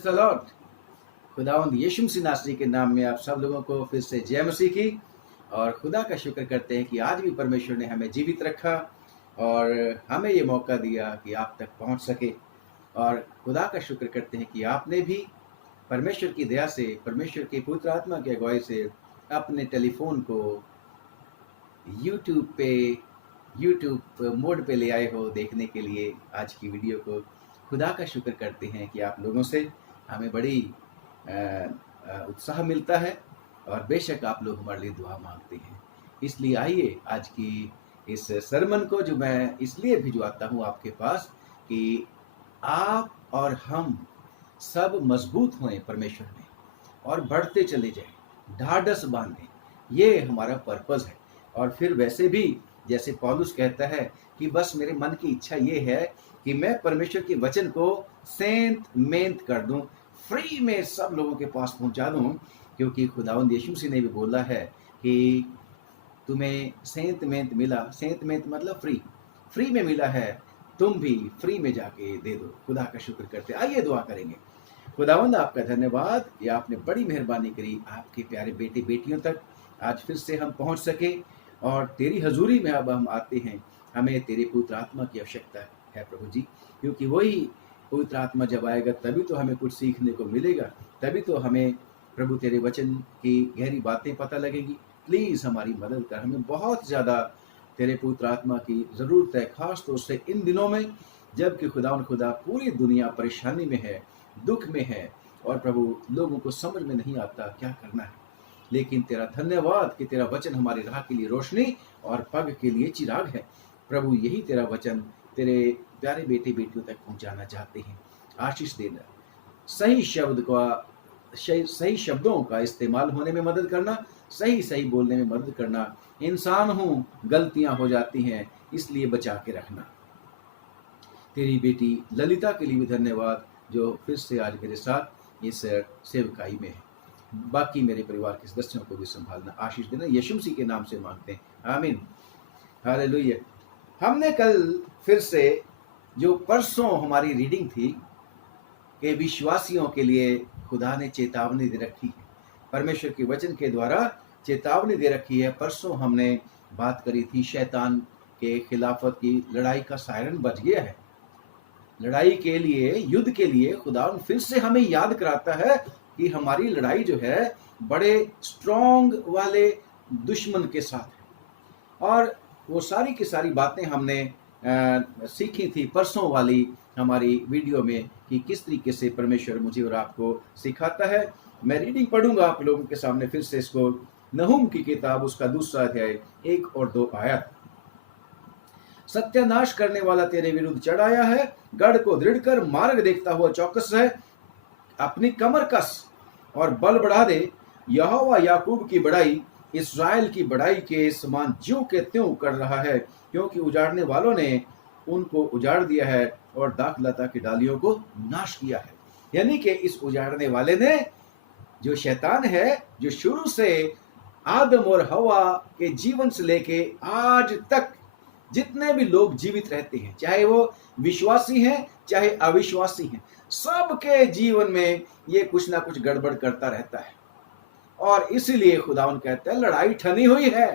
Praise the Lord. खुदावंद यीशु मसीह नासरी के नाम में आप सब लोगों को फिर से जय मसीह की। और खुदा का शुक्र करते हैं कि आज भी परमेश्वर ने हमें जीवित रखा और हमें ये मौका दिया कि आप तक पहुंच सके। और खुदा का शुक्र करते हैं कि आपने भी परमेश्वर की दया से, परमेश्वर की पवित्र आत्मा की अगुवाई से अपने टेलीफोन को यूट्यूब मोड पे ले आए हो देखने के लिए आज की वीडियो को। खुदा का शुक्र करते हैं कि आप लोगों से हमें बड़ी उत्साह मिलता है और बेशक आप लोग हमारे लिए दुआ मांगते हैं। इसलिए आइए आज की इस सरमन को जो मैं इसलिए भिजवाता हूँ आपके पास कि आप और हम सब मजबूत हों परमेश्वर में और बढ़ते चले जाएं, ढाढ़स बांधें। ये हमारा पर्पस है। और फिर वैसे भी जैसे पौलुस कहता है कि बस मेरे मन की इच्छा ये है कि मैं परमेश्वर के वचन को सेंत मेंत कर दूं, फ्री में सब लोगों के पास पहुंचा दूं, क्योंकि खुदावंद यीशु मसीह ने भी बोला है कि तुम्हें सेंत मेंत मिला। सेंत मेंत मतलब फ्री में मिला है, तुम भी फ्री में जाके दे दो। खुदा का शुक्र करते आइए दुआ करेंगे। खुदावंद आपका धन्यवाद, ये आपने बड़ी मेहरबानी करी आपके प्यारे बेटे बेटियों तक आज फिर से हम पहुंच सके और तेरी हजूरी में अब हम आते हैं। हमें तेरे पवित्र आत्मा की आवश्यकता है प्रभु जी, क्योंकि वही पवित्र आत्मा जब आएगा तभी तो हमें कुछ सीखने को मिलेगा, तभी तो हमें प्रभु तेरे वचन की गहरी बातें पता लगेंगी। प्लीज़ हमारी मदद कर, हमें बहुत ज़्यादा तेरे पवित्र आत्मा की ज़रूरत है, ख़ास तौर से इन दिनों में जबकि खुदा पूरी दुनिया परेशानी में है, दुख में है और प्रभु लोगों को समझ में नहीं आता क्या करना है। लेकिन तेरा धन्यवाद कि तेरा वचन हमारी राह के लिए रोशनी और पग के लिए चिराग है। प्रभु यही तेरा वचन तेरे प्यारे बेटे बेटियों तक पहुंचाना चाहते हैं। आशीष देना, सही शब्दों का इस्तेमाल होने में मदद करना, सही बोलने में मदद करना। इंसान हूँ, गलतियां हो जाती हैं, इसलिए बचा के रखना। तेरी बेटी ललिता के लिए भी धन्यवाद जो फिर से आज मेरे साथ इस सेवकाई में है। बाकी मेरे परिवार के सदस्यों को भी संभालना, आशीष देना, यीशु मसीह के नाम से मांगते हैं, आमीन, हालेलुया। हमने कल फिर से जो परसों हमारी रीडिंग थी कि विश्वासियों के लिए खुदा ने चेतावनी दे रखी है, परमेश्वर के वचन के द्वारा चेतावनी दे रखी है। परसों हमने बात करी थी शैतान के खिलाफत की लड़ाई का सायरन बज गया है। लड़ाई के लिए, युद्ध के लिए खुदा फिर से हमें याद कराता है कि हमारी लड़ाई जो है बड़े स्ट्रॉन्ग वाले दुश्मन के साथ है। और वो सारी की सारी बातें हमने सीखी थी परसों वाली हमारी वीडियो में कि किस तरीके से परमेश्वर मुझे और आपको सिखाता है। मैं रीडिंग पढ़ूंगा आप लोगों के सामने फिर से इसको, नहूम की किताब उसका 2 अध्याय 1 और 2 आयत। सत्यानाश करने वाला तेरे विरुद्ध चढ़ आया है, गढ़ को दृढ़ कर, मार्ग देखता हुआ चौकस है, अपनी कमर कस और बल बढ़ा दे। यहोवा याकूब की बड़ाई इस्राएल की बड़ाई के समान ज्यों के त्यों कर रहा है, क्योंकि उजाड़ने वालों ने उनको उजाड़ दिया है और दाखलता की डालियों को नाश किया है। यानी कि इस उजाड़ने वाले ने, जो शैतान है, जो शुरू से आदम और हवा के जीवन से लेके आज तक जितने भी लोग जीवित रहते हैं, चाहे वो विश्वासी हैं चाहे अविश्वासी हैं, सबके जीवन में ये कुछ ना कुछ गड़बड़ करता रहता है। और इसीलिए खुदावन कहता है लड़ाई ठनी हुई है,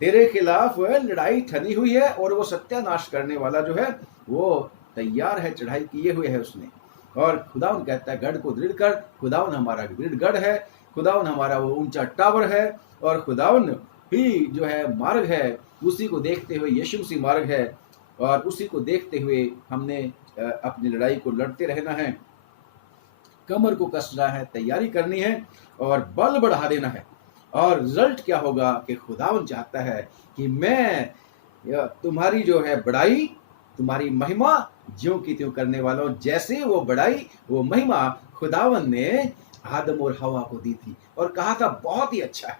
तेरे खिलाफ लड़ाई ठनी हुई है। और वो सत्यानाश करने वाला जो है वो तैयार है, चढ़ाई किए हुए है उसने। और खुदावन कहता है गढ़ को दृढ़ कर। खुदावन हमारा दृढ़ गढ़ है, खुदावन हमारा वो ऊंचा टावर है और खुदावन ही जो है मार्ग है। उसी को देखते हुए यीशु मसीह मार्ग है और उसी को देखते हुए हमने अपनी लड़ाई को लड़ते रहना है, कमर को कसना है, तैयारी करनी है और बल बढ़ा देना है। और रिजल्ट क्या होगा कि खुदावन चाहता है कि मैं तुम्हारी जो है बड़ाई, तुम्हारी महिमा ज्यों की त्यों करने वाला हूं, जैसे वो बड़ाई वो महिमा खुदावन ने आदम और हवा को दी थी और कहा था बहुत ही अच्छा है,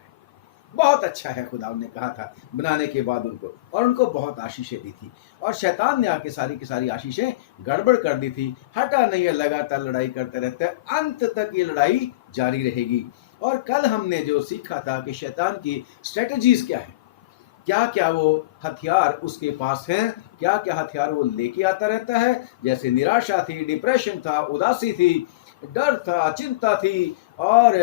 बहुत अच्छा है। खुदावन ने कहा था बनाने के बाद उनको, और उनको बहुत आशीषें दी थी। और शैतान ने आके सारी की सारी आशीषें गड़बड़ कर दी थी। हटा नहीं है, लगातार लड़ाई करते रहते हैं, अंत तक ये लड़ाई जारी रहेगी। और कल हमने जो सीखा था कि शैतान की स्ट्रेटजीज क्या है, क्या क्या वो हथियार उसके पास हैं, क्या क्या हथियार वो लेके आता रहता है। जैसे निराशा थी, डिप्रेशन था, उदासी थी, डर था, चिंता थी और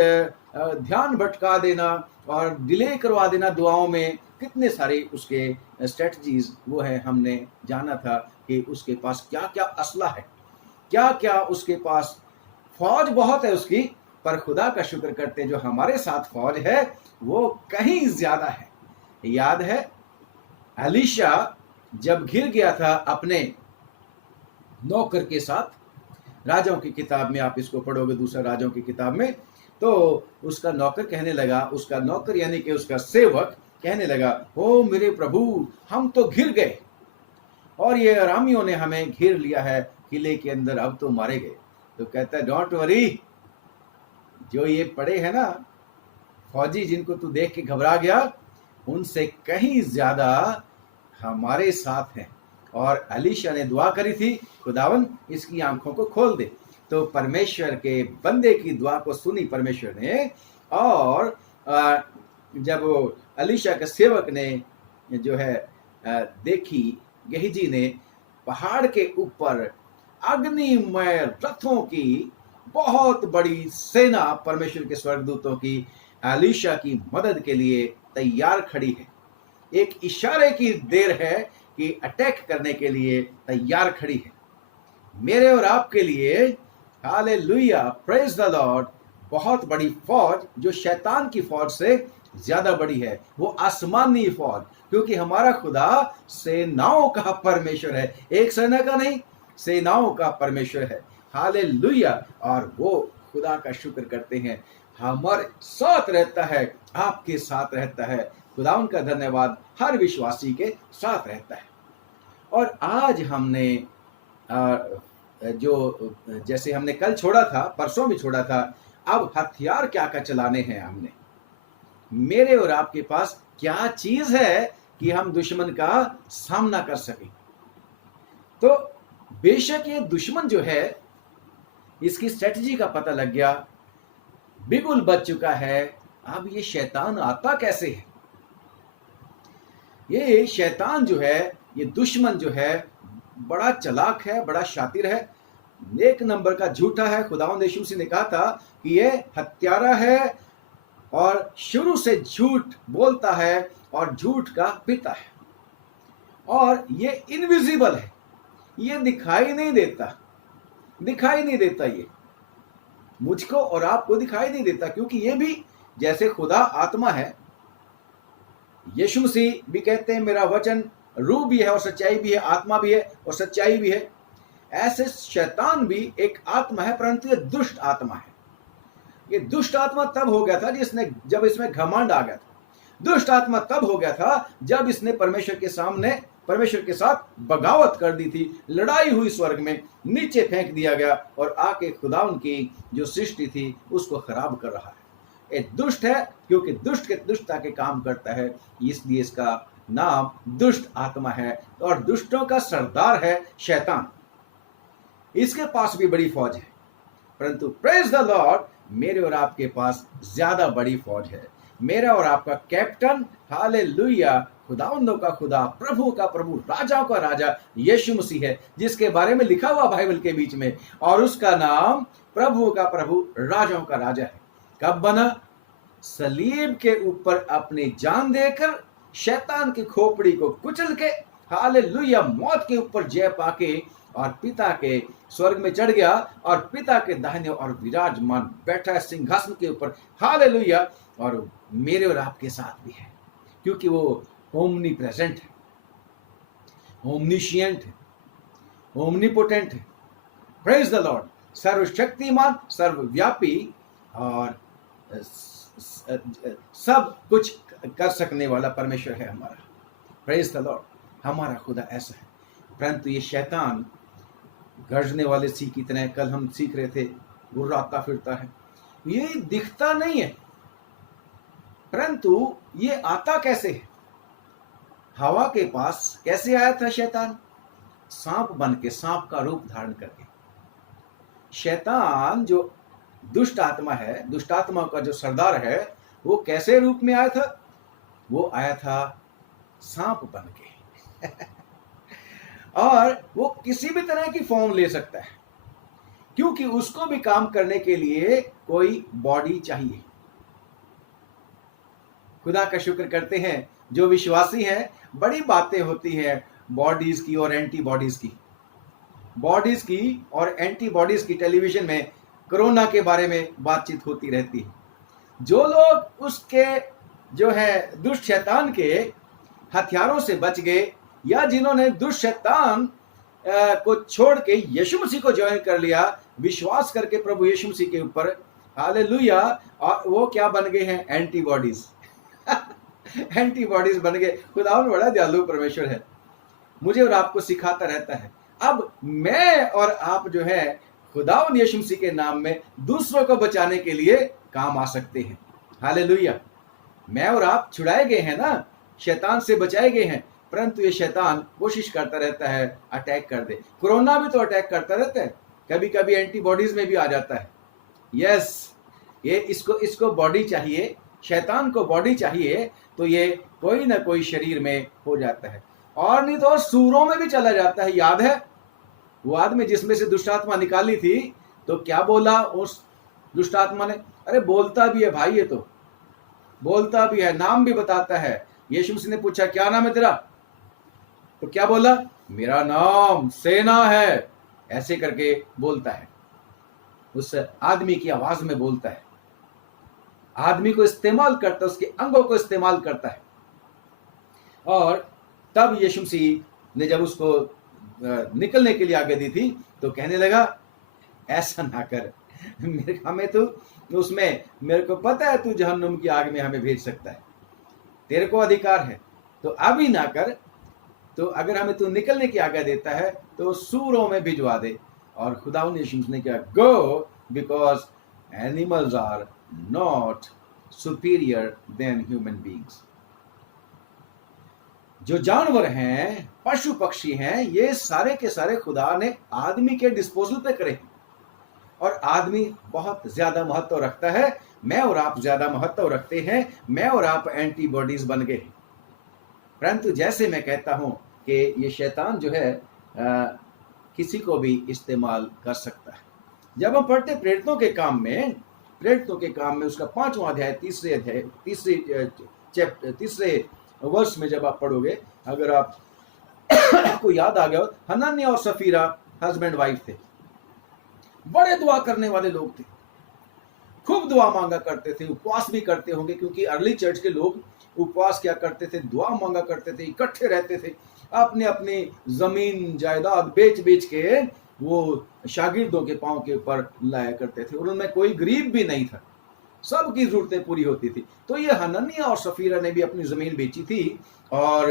ध्यान भटका देना और डिले करवा देना दुआओं में, कितने सारे उसके स्ट्रेटजीज वो है। हमने जाना था कि उसके पास क्या क्या असला है, क्या क्या उसके पास फौज बहुत है उसकी, पर खुदा का शुक्र करते जो हमारे साथ फौज है वो कहीं ज्यादा है। याद है एलीशा जब घिर गया था अपने नौकर के साथ, राजाओं की किताब में आप इसको पढ़ोगे, दूसरा राजाओं की किताब में, तो उसका नौकर कहने लगा, उसका नौकर यानी कि उसका सेवक कहने लगा, ओ मेरे प्रभु, हम तो घिर गए और ये अरामियों ने हमें घेर लिया है किले के अंदर, अब तो मारे गए। तो कहता है डोंट वरी, जो ये पड़े हैं ना फौजी जिनको तू देख के घबरा गया, उनसे कहीं ज्यादा हमारे साथ हैं। और एलीशा ने दुआ करी थी, खुदावन इसकी आंखों को खोल दे। तो परमेश्वर के बंदे की दुआ को सुनी परमेश्वर ने, और जब एलीशा के सेवक ने जो है देखी, गेहजी ने पहाड़ के ऊपर अग्निमय रथों की बहुत बड़ी सेना परमेश्वर के स्वर्गदूतों की एलीशा की मदद के लिए तैयार खड़ी है। एक इशारे की देर है कि अटैक करने के लिए तैयार खड़ी है। मेरे और आपके लिए हालेलुया, प्रेज द लॉर्ड, बहुत बड़ी फौज जो शैतान की फौज से ज्यादा बड़ी है, वो आसमानी फौज, क्योंकि हमारा खुदा सेनाओं का परमेश्वर है, एक सेना का नहीं, सेनाओं का परमेश्वर है। हालेलुया। और वो खुदा का शुक्र करते हैं, हमारे साथ रहता है, आपके साथ रहता है। खुदा उनका धन्यवाद, हर विश्वासी के साथ रहता है। और आज हमने जो जैसे हमने कल छोड़ा था, परसों भी छोड़ा था, अब हथियार क्या क्या चलाने हैं हमने। मेरे और आपके पास क्या चीज है कि हम दुश्मन का सामना कर सकें। तो बेशक ये दुश्मन जो है, इसकी स्ट्रेटजी का पता लग गया, बिगुल बच चुका है। अब ये शैतान आता कैसे है? ये शैतान जो है, ये दुश्मन जो है, बड़ा चालाक है, बड़ा शातिर है, एक नंबर का झूठा है। खुदावंद यीशु मसीह ने कहा था कि ये हत्यारा है और शुरू से झूठ बोलता है और झूठ का पिता है, और ये इनविजिबल है, ये दिखाई नहीं देता, दिखाई नहीं देता, ये मुझको और आपको दिखाई नहीं देता, क्योंकि ये भी जैसे खुदा आत्मा है, यीशु मसीह भी कहते हैं मेरा वचन रूह भी है और सच्चाई भी है, आत्मा भी है और सच्चाई भी है। ऐसे शैतान भी एक आत्मा है, परंतु ये दुष्ट आत्मा है। ये दुष्ट आत्मा तब हो गया था जब इसमें घमंड आ गया था। दुष्ट आत्मा तब हो गया था जब इसने परमेश्वर के सामने, परमेश्वर के साथ बगावत कर दी थी, लड़ाई हुई, स्वर्ग में नीचे फेंक दिया गया और आके खुदा उनकी जो सृष्टि थी उसको खराब कर रहा है। ये दुष्ट है, क्योंकि दुष्ट के दुष्टता के काम करता है, इसलिए इसका नाम दुष्ट आत्मा है, और दुष्टों का सरदार है शैतान। इसके पास भी बड़ी फौज है, परंतु प्रेज द लॉर्ड, मेरे और आपके पास ज्यादा बड़ी फौज है। मेरा और आपका कैप्टन, हालेलुया, खुदावंदों का खुदा, प्रभु का प्रभु, राजाओं का राजा यीशु मसीह है, जिसके बारे में लिखा हुआ बाइबल के बीच में, और उसका नाम प्रभु का प्रभु, राजाओं का राजा है। कब बना? सलीब के ऊपर अपनी जान देकर, शैतान की खोपड़ी को कुचल के, हालेलुया, मौत के ऊपर जय पाके, और पिता के स्वर्ग में चढ़ गया, और पिता के दाहिने और विराजमान बैठा है सिंहासन के ऊपर, हालेलुया। और मेरे और आपके साथ भी है, क्योंकि वो ओमनी प्रेजेंट है, ओमनिशियंट है, ओमनीपोटेंट है। प्रेज द लॉर्ड, सर्वशक्तिमान, सर्वव्यापी और सब कुछ कर सकने वाला परमेश्वर है हमारा। प्रेज द लॉर्ड, हमारा खुदा ऐसा है। परंतु ये शैतान गरजने वाले सिंह की तरह, कल हम सीख रहे थे, गुर्राता फिरता है, ये दिखता नहीं है, परंतु ये आता कैसे है? हवा के पास कैसे आया था शैतान? सांप बन के, सांप का रूप धारण करके। शैतान जो दुष्ट आत्मा है, दुष्ट आत्मा का जो सरदार है, वो कैसे रूप में आया था? वो आया था सांप बन के और वो किसी भी तरह की फॉर्म ले सकता है, क्योंकि उसको भी काम करने के लिए कोई बॉडी चाहिए। खुदा का शुक्र करते हैं, जो विश्वासी हैं, बड़ी बातें होती हैं बॉडीज की और एंटीबॉडीज की। बॉडीज की और एंटीबॉडीज की टेलीविजन में कोरोना के बारे में बातचीत होती रहती है। जो लोग उसके जो है दुष्ट शैतान के हथियारों से बच गए, या जिन्होंने दुष्ट शैतान को छोड़ के यीशु मसीह को ज्वाइन कर लिया, विश्वास करके प्रभु यीशु मसीह के ऊपर, हालेलुया, और वो क्या बन गए हैं? एंटीबॉडीज। एंटीबॉडीज बन गए। खुदावन बड़ा दयालु परमेश्वर है, मुझे और आपको सिखाता रहता है। अब मैं और आप जो है खुदावन यीशु मसीह के नाम में दूसरों को बचाने के लिए काम आ सकते हैं। हालेलुया। मैं और आप छुड़ाए गए हैं ना, शैतान से बचाए गए हैं, परंतु ये शैतान कोशिश करता रहता है अटैक कर दे। कोरोना भी तो अटैक करता रहता है, कभी कभी एंटीबॉडीज में भी आ जाता है। यस, ये इसको बॉडी चाहिए, शैतान को बॉडी चाहिए, तो ये कोई ना कोई शरीर में हो जाता है, और नहीं तो सूरों में भी चला जाता है। याद है वो आदमी जिसमें से दुष्टात्मा निकाली थी, तो क्या बोला उस दुष्टात्मा ने? अरे बोलता भी है भाई, ये तो बोलता भी है, नाम भी बताता है। यीशु मसीह ने पूछा क्या नाम है तेरा? तो क्या बोला? मेरा नाम सेना है। ऐसे करके बोलता है, उस आदमी की आवाज में बोलता है, आदमी को इस्तेमाल करता है, उसके अंगों को इस्तेमाल करता है। और तब यीशु मसीह ने जब उसको निकलने के लिए आगे दी थी, तो कहने लगा ऐसा ना कर, हमें तो उसमें, मेरे को पता है तू जहन्नुम की आग में हमें भेज सकता है, तेरे को अधिकार है, तो अभी ना कर। तो अगर हमें तू निकलने की आज्ञा देता है तो सूरों में भिजवा दे। और खुदावंद यीशु ने कहा go, because animals are not superior than human beings. जो जानवर हैं, पशु पक्षी हैं, ये सारे के सारे खुदा ने आदमी के डिस्पोजल पे करे, और आदमी बहुत ज्यादा महत्व रखता है। मैं और आप ज्यादा महत्व रखते हैं, मैं और आप एंटीबॉडीज बन गए। परंतु जैसे मैं कहता हूं कि ये शैतान जो है किसी को भी इस्तेमाल कर सकता है। जब हम पढ़ते प्रेरितों के काम में उसका 5वां अध्याय तीसरे वर्ष में जब आप पढ़ोगे, अगर आप आपको याद आ गया हो, हनन्याह और सफीरा हस्बैंड वाइफ थे, बड़े दुआ करने वाले लोग थे, खूब दुआ मांगा करते थे, उपवास भी करते होंगे, क्योंकि अर्ली चर्च के लोग उपवास क्या करते थे? दुआ मांगा करते थे, इकट्ठे रहते थे, अपने अपनी जमीन जायदाद बेच बेच के वो शागिर्दों के पांव के ऊपर लाया करते थे। उनमें कोई गरीब भी नहीं था, सबकी जरूरतें पूरी होती थी। तो ये हनन्याह और सफीरा ने भी अपनी जमीन बेची थी, और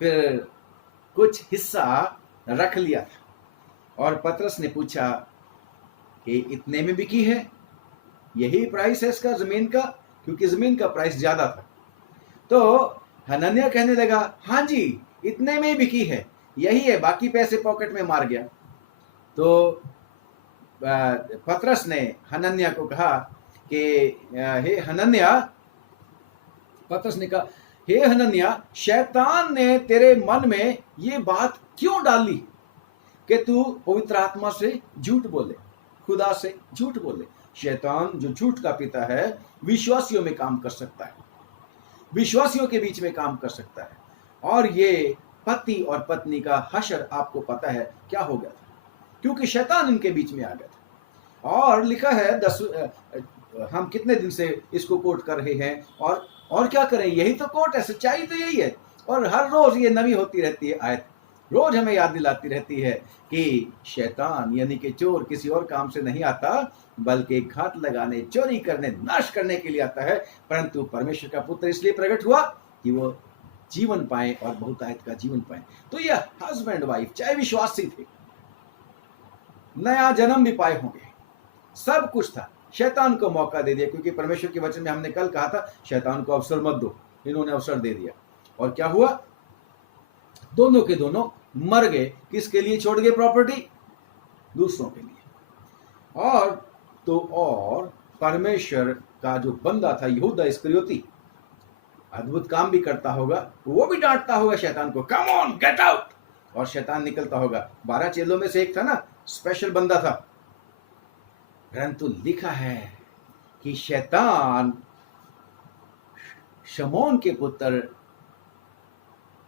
फिर कुछ हिस्सा रख लिया था। और पतरस ने पूछा कि इतने में बिकी है? यही प्राइस है इसका जमीन का? क्योंकि जमीन का प्राइस ज्यादा था। तो हनन्याह कहने लगा हाँ जी, इतने में ही बिकी है, यही है, बाकी पैसे पॉकेट में मार गया। तो पतरस ने हनन्याह को कहा कि हे हनन्याह, पतरस ने कहा हे हनन्याह, शैतान ने तेरे मन में ये बात क्यों डाली कि तू पवित्र आत्मा से झूठ बोले, खुदा से झूठ बोले? शैतान जो झूठ का पिता है, विश्वासियों में काम कर सकता है, विश्वासियों के बीच में काम कर सकता है। और ये पति और पत्नी का हशर आपको पता है क्या हो गया था, क्योंकि शैतान इनके बीच में आ गया था। और लिखा है हम कितने दिन से इसको कोट कर रहे हैं, और क्या करें, यही तो कोट है, सच्चाई तो यही है। और हर रोज ये नवी होती रहती है आयत, रोज हमें याद दिलाती रहती है कि शैतान यानी कि चोर किसी और काम से नहीं आता, बल्कि घात लगाने, चोरी करने, नाश करने के लिए आता है। परंतु परमेश्वर का पुत्र इसलिए प्रकट हुआ कि वो जीवन पाए और बहुतायत का जीवन पाए। तो ये हस्बैंड वाइफ चाहे विश्वासी थे, नया जन्म भी पाए होंगे, सब कुछ था, शैतान को मौका दे दिया, क्योंकि परमेश्वर के वचन में हमने कल कहा था शैतान को अवसर मत दो, इन्होंने अवसर दे दिया। और क्या हुआ? दोनों के दोनों मर गए। किसके लिए छोड़ गए प्रॉपर्टी? दूसरों के लिए। और परमेश्वर का जो बंदा था यहूदा इस्करियोती, अद्भुत काम भी करता होगा, वो भी डांटता होगा शैतान को, कम ऑन गेट आउट, और शैतान निकलता होगा। 12 चेलों में से एक था ना, स्पेशल बंदा था, परंतु लिखा है कि शैतान शमौन के पुत्र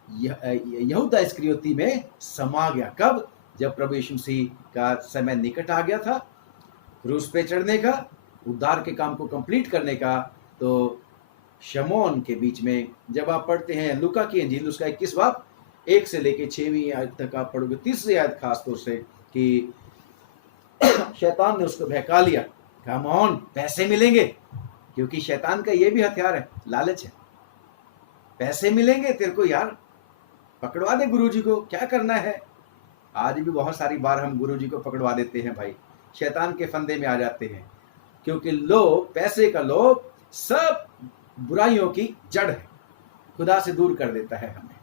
यहूदा इस्करियोती में समा गया। कब? जब प्रभु यीशु मसीह का समय निकट आ गया था, क्रूस पे चढ़ने का, उद्धार के काम को कंप्लीट करने का। तो शमौन के बीच में जब आप पढ़ते हैं लूका की इंजील उसका 21 बाब 1 से लेके 6वीं आयत तक आप पढ़ोगे, 30वीं आयत खास तौर से, कि शैतान ने उसको बहका लिया, कम ऑन, पैसे मिलेंगे, क्योंकि शैतान का ये भी हथियार है, लालच है। पैसे मिलेंगे तेरे को यार, पकड़वा दे गुरुजी को, क्या करना है। आज भी बहुत सारी बार हम गुरुजी को पकड़वा देते हैं भाई, शैतान के फंदे में आ जाते हैं, क्योंकि लोभ, पैसे का लोभ सब बुराइयों की जड़ है, खुदा से दूर कर देता है हमें।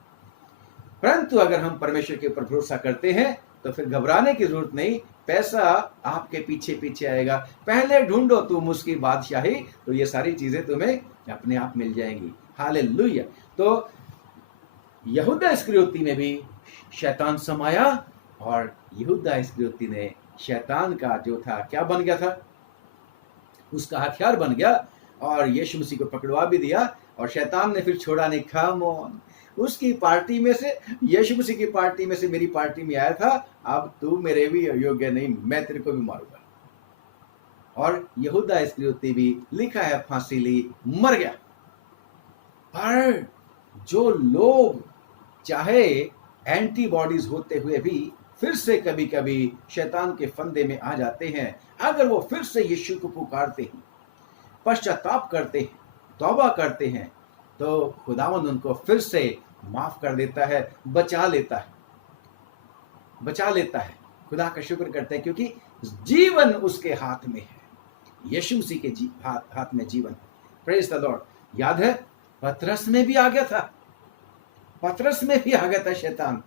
परंतु अगर हम परमेश्वर के ऊपर भरोसा करते हैं तो फिर घबराने की जरूरत नहीं, पैसा आपके पीछे पीछे आएगा। पहले ढूंढो तुम उसकी बादशाही, तो ये सारी चीजें तुम्हें अपने आप मिल जाएंगी। हालेलुया। तो यहूदा इस्करियोती में भी शैतान समाया, और यहूदा इस्करियोती ने शैतान का जो था क्या बन गया था, उसका हथियार बन गया, और यीशु मसीह को पकड़वा भी दिया। और शैतान ने फिर छोड़ा नहीं। कम ऑन, उसकी पार्टी में से, यीशु मसीह की पार्टी में से मेरी पार्टी में आया था, अब तू मेरे भी योग्य नहीं, मैं तेरे को भी मारूंगा। और यहूदा इस्करियोती भी लिखा है फांसी ली, मर गया। पर जो लोग चाहे एंटीबॉडीज होते हुए भी फिर से कभी कभी शैतान के फंदे में आ जाते हैं, अगर वो फिर से यीशु को पुकारते हैं, पश्चाताप करते हैं, तौबा करते हैं, तो खुदावंद उनको फिर से माफ कर देता है, बचा लेता है, बचा लेता है। खुदा का शुक्र करते हैं, क्योंकि जीवन उसके हाथ में है, यीशु मसीह के हाथ में जीवन। Praise the Lord. याद है पतरस में भी आ गया था, पतरस में भी आ गया था शैतान।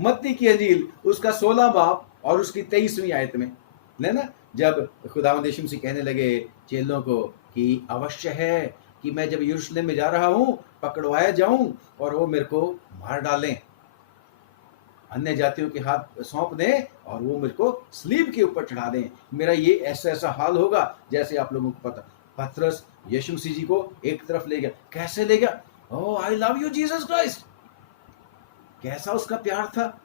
मत्ती की अंजील उसका 16 बाब और उसकी 23वीं आयत में लेना, जब खुदावंद यीशु मसीह कहने लगे चेलों को कि अवश्य है कि मैं जब यरूशलेम में जा रहा हूं पकड़वाया जाऊं और वो मेरे को मार डालें, अन्य जातियों के हाथ सौंप दें और वो मेरे को स्लीब के ऊपर चढ़ा दें, मेरा ये ऐसा ऐसा हाल होगा जैसे आप लोगों को पता। पतरस यीशु मसीह जी को एक तरफ ले गया। कैसे ले गया? Oh I love you Jesus Christ. कैसा उसका प्यार था,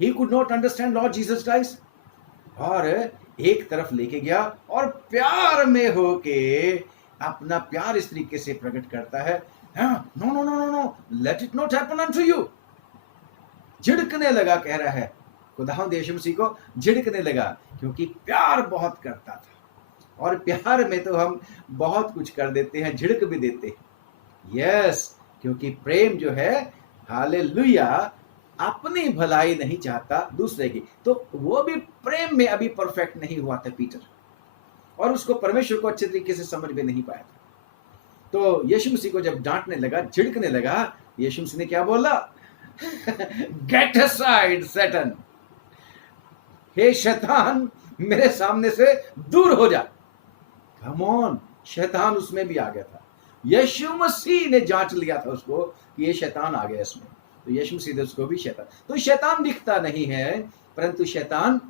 he could not understand Lord Jesus Christ, और एक तरफ लेके गया और प्यार में होके अपना प्यार इस तरीके से प्रकट करता है, no no no no no, let it not happen unto you. झिड़कने लगा, कह रहा है खुदावंद यीशु मसीह को झिड़कने लगा, क्योंकि प्यार बहुत करता था। और प्यार में तो हम बहुत कुछ कर देते हैं, झिड़क भी देते हैं। यस, क्योंकि प्रेम जो है, हालेलुया, अपनी भलाई नहीं चाहता दूसरे की। तो वो भी प्रेम में अभी परफेक्ट नहीं हुआ था पीटर, और उसको परमेश्वर को अच्छे तरीके से समझ में नहीं पाया था। तो यीशु मसीह को जब डांटने लगा, झिड़कने लगा, यीशु मसीह ने क्या बोला? गेट असाइड सैटन, हे शैतान मेरे सामने से दूर हो जा। कम ऑन, शैतान उसमें भी आ गया था। यीशु मसीह ने जांच लिया था उसको कि ये शैतान आ गया इसमें, तो यीशु मसीह ने उसको भी शैतान। तो शैतान दिखता नहीं है, परंतु शैतान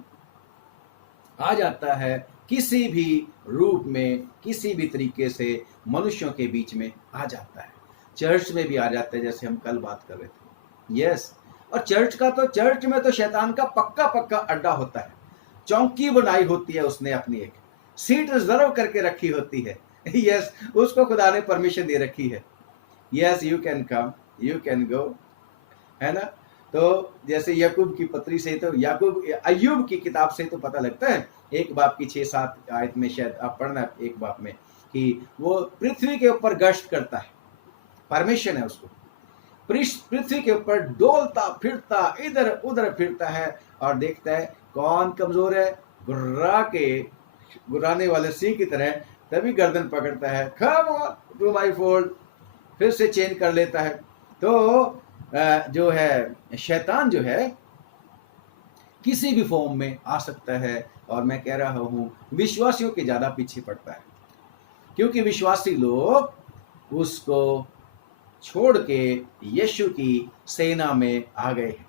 आ जाता है किसी भी रूप में, किसी भी तरीके से मनुष्यों के बीच में आ जाता है। चर्च में भी आ जाता है, जैसे हम कल बात कर रहे थे। यस, और चर्च में तो शैतान का पक्का पक्का अड्डा होता है। चौकी बनाई होती है उसने, अपनी एक सीट रिजर्व करके रखी होती है। यस, उसको खुदा ने परमिशन दे रखी है। Yes, you can come, you can go, है ना। तो जैसे याकूब की पत्री से, तो याकूब अय्यूब की किताब से तो पता लगता है, एक बाप की 6-7 आयत में शायद आप पढ़ना, एक बाप में, कि वो पृथ्वी के ऊपर गश्त करता है, परमिशन है उसको, पृथ्वी के ऊपर डोलता फिरता, इधर उधर फिरता है और देखता है कौन कमजोर है, गुर्राने वाले सिंह की तरह, तभी गर्दन पकड़ता है, कम टू माय फोल्ड, फिर से चेंज कर लेता है। तो जो है शैतान जो है किसी भी फॉर्म में आ सकता है, और मैं कह रहा हूं विश्वासियों के ज्यादा पीछे पड़ता है, क्योंकि विश्वासी लोग उसको छोड़ के यीशु की सेना में आ गए हैं,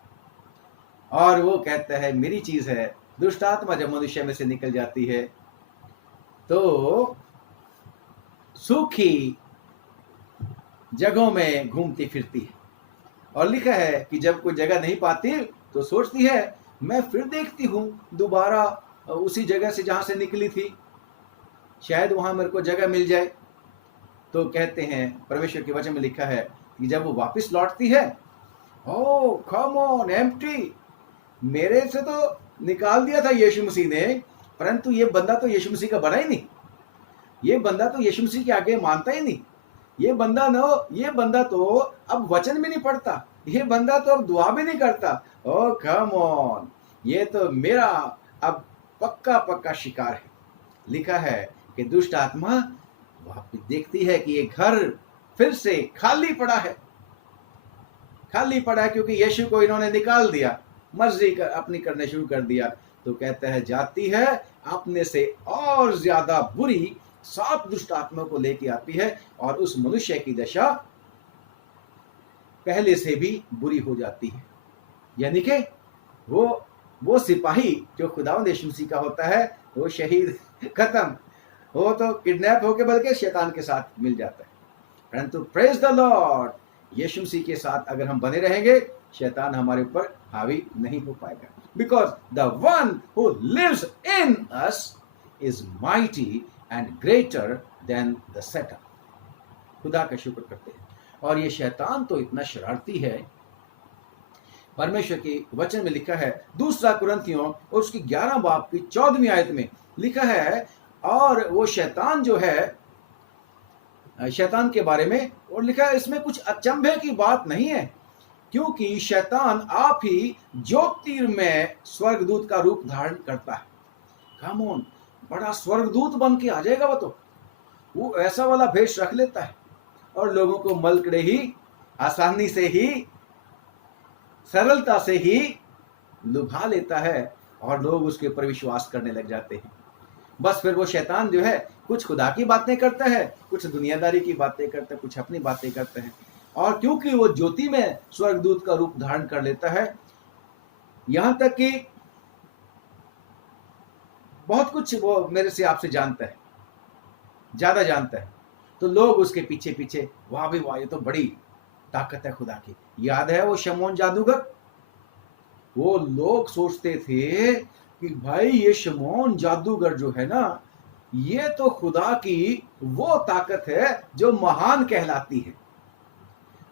और वो कहता है मेरी चीज है, दुष्ट आत्मा जब मनुष्य में से निकल जाती है तो सूखी जगहों में घूमती फिरती है, और लिखा है कि जब कोई जगह नहीं पाती तो सोचती है मैं फिर देखती हूँ दोबारा उसी जगह से जहां से निकली थी, शायद वहां मेरे को जगह मिल जाए। तो कहते हैं, परमेश्वर के वचन में लिखा है कि जब वो वापस लौटती है, ओ कम ऑन एम्प्टी, मेरे से तो निकाल दिया था यीशु मसीह ने, परंतु ये बंदा तो यीशु मसीह का बना ही नहीं, ये बंदा तो यीशु मसीह के आगे मानता ही नहीं, ये बंदा तो अब वचन भी नहीं पढ़ता, ये बंदा तो अब दुआ भी नहीं करता। ओ कम ऑन, ये तो मेरा अब पक्का पक्का शिकार है। लिखा है कि दुष्ट आत्मा वापस देखती है कि ये घर फिर से खाली पड़ा है, खाली पड़ा है क्योंकि यीशु को इन्होंने निकाल दिया, मर्जी अपनी करने शुरू कर दिया। तो कहता है जाती है अपने से और ज्यादा बुरी 7 दुष्ट आत्माओं को लेके आती है, और उस मनुष्य की दशा पहले से भी बुरी हो जाती है। यानी कि वो सिपाही जो खुदावंद यीशु मसीह का होता है, वो शहीद, खत्म, वो तो किडनैप होके बल्कि शैतान के साथ मिल जाता है। परंतु प्रेज द लॉर्ड, यीशु मसीह के साथ अगर हम बने रहेंगे, शैतान हमारे ऊपर हावी नहीं हो पाएगा, because the one who lives in us is mighty and greater than the Satan. खुदा का शुक्र करते हैं। और ये शैतान तो इतना शरारती है, परमेश्वर के वचन में लिखा है 2 कुरिन्थियों और उसकी 11 बाब की 14वीं आयत में लिखा है, और वो शैतान जो है, शैतान के बारे में और लिखा है, इसमें कुछ अचंभे की बात नहीं है, क्योंकि शैतान आप ही ज्योतिर्मय स्वर्गदूत का रूप धारण करता है। कम ऑन, बड़ा स्वर्गदूत बन के आ जाएगा वो ऐसा वाला भेष रख लेता है और लोगों को मलकड़े ही, आसानी से ही, सरलता से ही लुभा लेता है, और लोग उसके ऊपर विश्वास करने लग जाते हैं। बस फिर वो शैतान जो है कुछ खुदा की बातें करता है, कुछ दुनियादारी की बातें करता है, कुछ अपनी बातें करते हैं, और क्योंकि वो ज्योति में स्वर्गदूत का रूप धारण कर लेता है, यहां तक कि बहुत कुछ वो मेरे से आपसे जानता है, ज्यादा जानता है, तो लोग उसके पीछे पीछे वाह भी वाह, ये तो बड़ी ताकत है खुदा की। याद है वो शमौन जादूगर, वो लोग सोचते थे कि भाई ये शमौन जादूगर जो है ना, ये तो खुदा की वो ताकत है जो महान कहलाती है।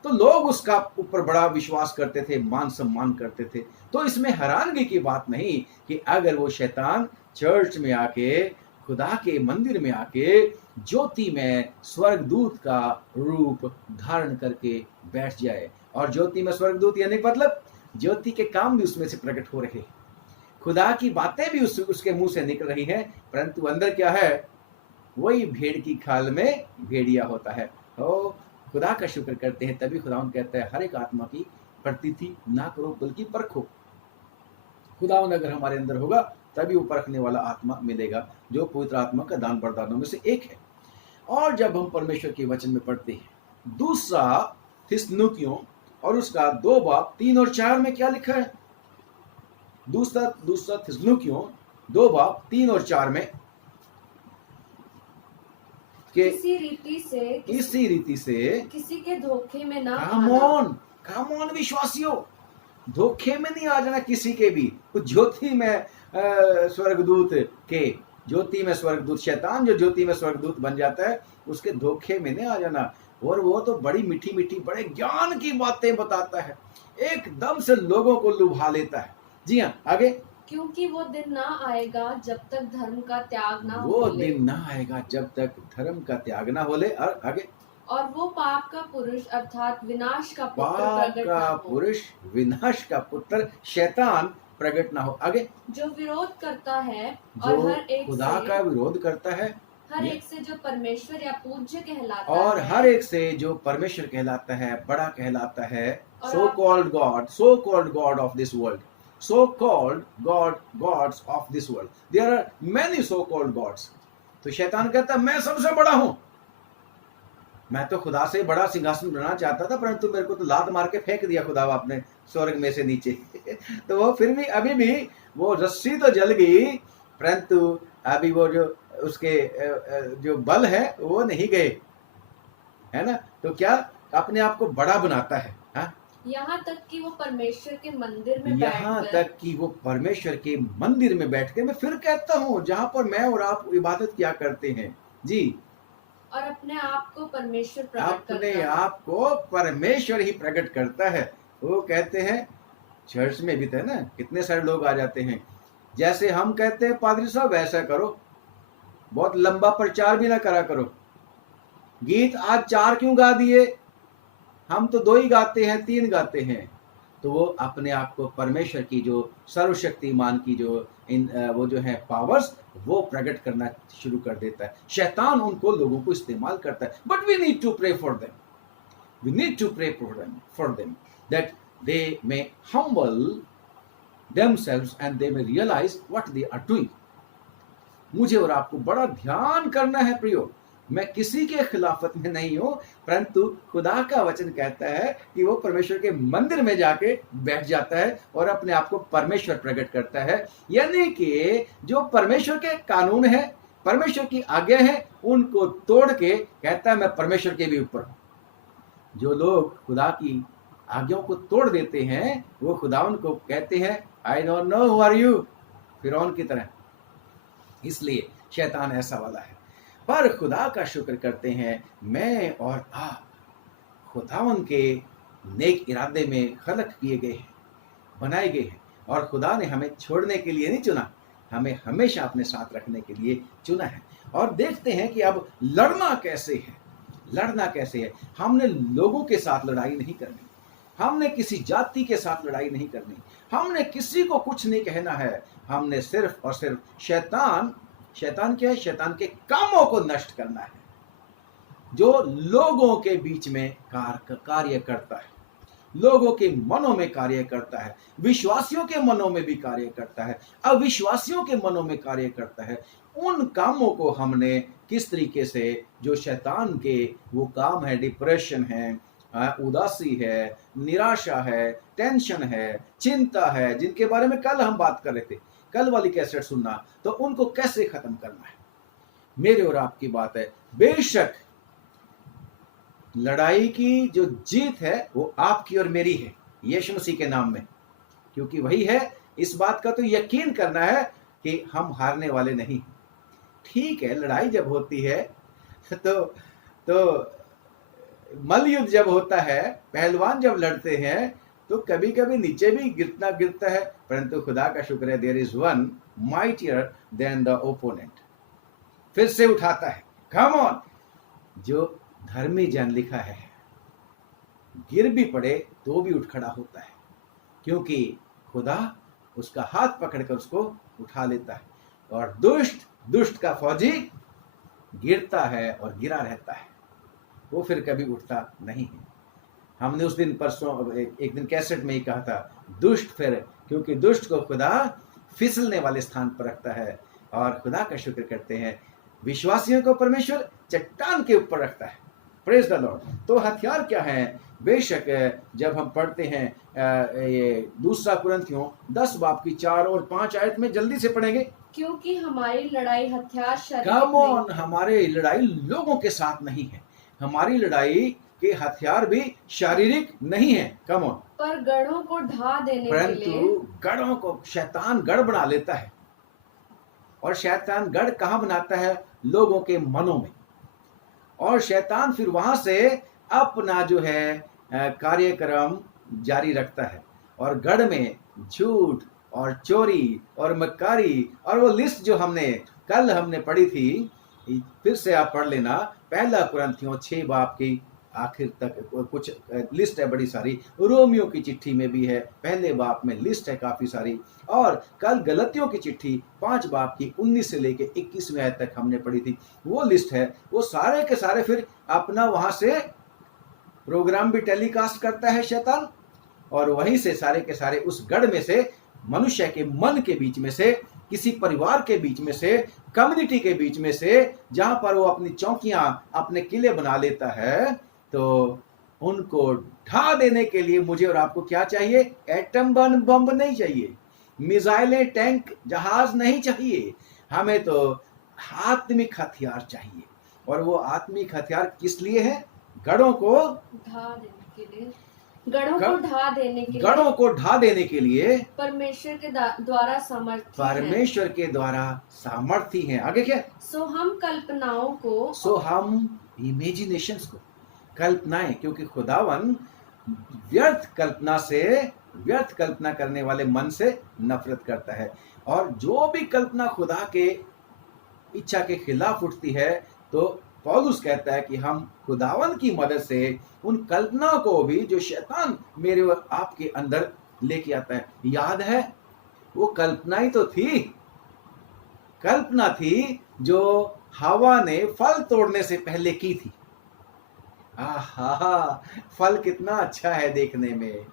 तो लोग उसका ऊपर बड़ा विश्वास करते थे, मान सम्मान करते थे। तो इसमें हैरानगी की बात नहीं कि अगर वो शैतान चर्च में आके, खुदा के मंदिर में आके ज्योति में स्वर्गदूत का रूप धारण करके बैठ जाए, और ज्योति में स्वर्गदूत यानी मतलब ज्योति के काम भी उसमें से प्रकट हो रहे, खुदा की बातें भी उसके मुंह से निकल रही हैं, परंतु अंदर क्या है, वही भेड़ की खाल में भेड़िया होता है। तो खुदा का शुक्र करते हैं, तभी खुदावन कहता है हर एक आत्मा की प्रतीति ना करो बल्कि परखो। खुदावन अगर हमारे अंदर होगा तभी वो परखने वाला आत्मा मिलेगा, जो पवित्र आत्मा का दान वरदानों में से एक है। और जब हम परमेश्वर के वचन में पढ़ते हैं 2 थिस्सलुनीकियों और उसका 2 बाब 3 और 4 में क्या लिखा है, 2 थिस्सलुनीकियों 2 बाब 3 और 4 में किसी रीति से किसी के धोखे में ना आना। कम ऑन विश्वासियों, धोखे में नहीं आ जाना किसी के भी। कुछ ज्योति में स्वर्गदूत के, ज्योति में स्वर्गदूत, शैतान जो ज्योति में स्वर्गदूत बन जाता है, उसके धोखे में नहीं आ जाना। और वो तो बड़ी मीठी मीठी, बड़े ज्ञान की बातें बताता है, एकदम से लोगों को लुभा लेता है। जी हाँ, आगे, क्योंकि वो दिन ना आएगा जब तक धर्म का त्याग ना हो, वो दिन ना आएगा जब तक धर्म का त्याग ना हो ले। और आगे, और वो पाप का पुरुष अर्थात विनाश का पुत्र पाप प्रकट का ना हो, पुरुष, विनाश का पुत्र शैतान प्रकट ना हो। आगे, जो विरोध करता है और जो हर एक खुदा का विरोध करता है, हर एक से जो परमेश्वर या पूज्य कहलाता और है, हर एक से जो परमेश्वर कहलाता है, बड़ा कहलाता है, और so called God of this world, so called gods of this world, there are many so called gods। तो शैतान कहता है मैं सबसे बड़ा हूं, मैं तो खुदा से बड़ा सिंहासन बनाना चाहता था, परंतु मेरे को तो लात मार के फेंक दिया खुदा आपने स्वर्ग में से नीचे। तो वो फिर भी अभी भी वो रस्सी तो जल गई, परंतु अभी वो जो उसके जो बल है वो नहीं गए, है ना। तो क्या अपने आप को बड़ा बनाता है, हाँ? यहाँ तक कि वो परमेश्वर के मंदिर में यहाँ बैठकर तक कि वो परमेश्वर के मंदिर में बैठ के, मैं फिर कहता हूँ, जहां पर मैं और आप इबादत किया करते हैं जी, और अपने आप को परमेश्वर प्रकट अपने करता है। आप को परमेश्वर ही प्रकट करता है। वो कहते हैं, चर्च में भी तो है ना, कितने सारे लोग आ जाते हैं, जैसे हम कहते हैं पादरी साहब वैसा करो, बहुत लंबा प्रचार भी ना करा करो, गीत आज 4 क्यों गा दिए, हम तो 2 ही गाते हैं, 3 गाते हैं। तो वो अपने आप को परमेश्वर की जो सर्वशक्तिमान की जो वो जो है पावर्स, वो प्रकट करना शुरू कर देता है। शैतान उनको लोगों को इस्तेमाल करता है, but we need to pray for them, we need to pray for them that they may humble themselves and they may realize what they are doing। मुझे और आपको बड़ा ध्यान करना है प्रियो, मैं किसी के खिलाफत में नहीं हूं, परंतु खुदा का वचन कहता है कि वो परमेश्वर के मंदिर में जाके बैठ जाता है और अपने आप को परमेश्वर प्रकट करता है। यानी कि जो परमेश्वर के कानून है, परमेश्वर की आज्ञा है, उनको तोड़ के कहता है मैं परमेश्वर के भी ऊपर हूं। जो लोग खुदा की आज्ञाओं को तोड़ देते हैं, वो खुदावन को कहते हैं I don't know who are you, फिरौन की तरह। इसलिए शैतान ऐसा वाला है। पर खुदा का शुक्र करते हैं, मैं और आप खुदावन के नेक इरादे में खलक किए गए हैं, बनाए गए हैं, और खुदा ने हमें छोड़ने के लिए नहीं चुना, हमें हमेशा अपने साथ रखने के लिए चुना है। और देखते हैं कि अब लड़ना कैसे है, लड़ना कैसे है। हमने लोगों के साथ लड़ाई नहीं करनी, हमने किसी जाति के साथ लड़ाई नहीं करनी, हमने किसी को कुछ नहीं कहना है, हमने सिर्फ और सिर्फ शैतान क्या है, शैतान के कामों को नष्ट करना है, जो लोगों के बीच में कार्य करता है, लोगों के मनों में कार्य करता है, विश्वासियों के मनों में भी कार्य करता है, अविश्वासियों के मनों में कार्य करता है। उन कामों को हमने किस तरीके से, जो शैतान के वो काम है, डिप्रेशन है, उदासी है, निराशा है, टेंशन है, चिंता है, जिनके बारे में कल हम बात कर रहे थे, कल वाली कैसेट सुनना, तो उनको कैसे खत्म करना है। मेरे और आपकी बात है, बेशक लड़ाई की जो जीत है वो आपकी और मेरी है, यीशु मसीह के नाम में, क्योंकि वही है। इस बात का तो यकीन करना है कि हम हारने वाले नहीं। ठीक है, लड़ाई जब होती है तो मल्ल युद्ध जब होता है, पहलवान जब लड़ते हैं, तो कभी कभी नीचे भी गिरता है, परंतु खुदा का शुक्र है, there is one mightier than the opponent, फिर से उठाता है। कम ऑन, जो धर्मी जन लिखा है, गिर भी पड़े तो भी उठ खड़ा होता है, क्योंकि खुदा उसका हाथ पकड़कर उसको उठा लेता है। और दुष्ट का फौजी गिरता है और गिरा रहता है, वो फिर कभी उठता नहीं है। हमने उस दिन परसों एक दिन कैसेट में ही कहा था, दुष्ट फिर, क्योंकि दुष्ट को खुदा फिसलने वाले स्थान पर रखता है, और खुदा का शुक्र करते हैं, विश्वासियों को परमेश्वर चट्टान के ऊपर रखता है। Praise the Lord. तो हथियार क्या है? बेशक जब हम पढ़ते हैं ये दूसरा कुरिन्थियों 10 बाब की 4 और 5 आयत में, जल्दी से पढ़ेंगे। क्योंकि हमारी लड़ाई हथियार कम ऑन, हमारे लड़ाई लोगों के साथ नहीं है, हमारी लड़ाई के हथियार भी शारीरिक नहीं है। कम ऑन, पर गढ़ों को ढा देने के लिए, परंतु गढ़ों को शैतान गढ़ बना लेता है, और शैतान गढ़ कहाँ बनाता है? लोगों के मनों में। और शैतान फिर वहां से अपना जो है कार्यक्रम जारी रखता है, और गढ़ में झूठ और चोरी और मक्कारी, और वो लिस्ट जो कल हमने पढ़ी थी, फिर से आप पढ़ लेना, पहला कुरिन्थियों 6 बाब की आखिर तक कुछ लिस्ट है बड़ी सारी, रोमियो की चिट्ठी में भी है, पहले बाब में लिस्ट है काफी सारी, और कल गलतियों की चिट्ठी 5 बाब की 19 से लेके 21वें आयत तक हमने पढ़ी थी, वो लिस्ट है। वो सारे के सारे फिर अपना वहां से प्रोग्राम भी टेलीकास्ट करता है शैतान, और वहीं से सारे के सारे उस गढ़ में से, मनुष्य के मन के बीच में से किसी परिवार के बीच में से, कम्युनिटी के बीच में से, जहां पर वो अपनी चौकियां, अपने किले बना लेता है, तो उनको ढा देने के लिए मुझे और आपको क्या चाहिए? एटम बम नहीं चाहिए, मिसाइलें, टैंक, जहाज नहीं चाहिए। हमें तो आत्मिक हथियार चाहिए। और वो आत्मिक हथियार किस लिए है? गढ़ों को ढा देने के लिए, गढ़ों को ढा देने के लिए, गढ़ों को ढा देने के लिए परमेश्वर के द्वारा सामर्थ्य, परमेश्वर के द्वारा सामर्थ्य है। आगे क्या? सो हम कल्पनाओं को, सो हम इमेजिनेशंस को, कल्पनाएं, क्योंकि खुदावन व्यर्थ कल्पना से, व्यर्थ कल्पना करने वाले मन से नफरत करता है। और जो भी कल्पना खुदा के इच्छा के खिलाफ उठती है, तो पौलुस कहता है कि हम खुदावन की मदद से उन कल्पनाओं को भी, जो शैतान मेरे और आपके अंदर लेके आता है, याद है वो कल्पना ही तो थी, कल्पना थी जो हवा ने फल तोड़ने से पहले की थी। आहा, फल कितना अच्छा है देखने में।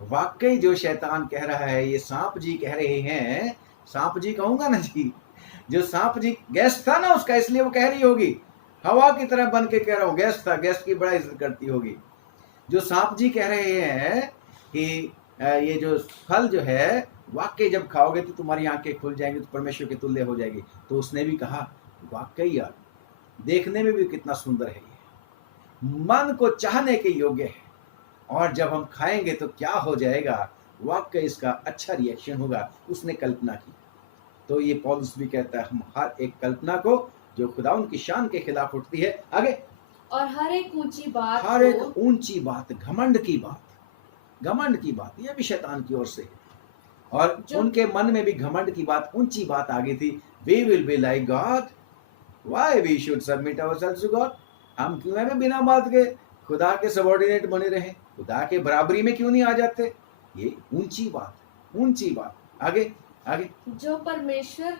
वाकई जो शैतान कह रहा है, ये सांप जी कह रहे हैं, सांप जी कहूंगा ना जी, जो सांप जी गेस्ट था ना उसका, इसलिए वो कह रही होगी, हवा की तरह बन के कह रहा हूं, गेस्ट था, गेस्ट की बड़ा इज्जत करती होगी। जो सांप जी कह रहे हैं कि ये जो फल जो है, वाकई जब खाओगे तो तुम्हारी आंखें खुल जाएंगी, तो परमेश्वर के तुल्य हो जाएगी। तो उसने भी कहा, वाकई यार देखने में भी कितना सुंदर है, ये मन को चाहने के योग्य है, और जब हम खाएंगे तो क्या हो जाएगा, वाकई इसका अच्छा रिएक्शन होगा। उसने कल्पना की। तो ये पौलुस भी कहता है, हम हर एक कल्पना को जो खुदावंद की शान के खिलाफ उठती है, आगे, और हर एक ऊंची बात, हर एक ऊंची बात, घमंड की बात, घमंड की बात, ये भी शैतान की ओर से है। और उनके मन में भी घमंड की बात, ऊंची बात आ गई थी। We will be like God, why we should submit ourselves to God. हम क्यों हमें बिना बात के खुदा के सबऑर्डिनेट बने रहे, खुदा के बराबरी में क्यों नहीं आ जाते? ये ऊंची बात, ऊंची बात। आगे आगे, जो परमेश्वर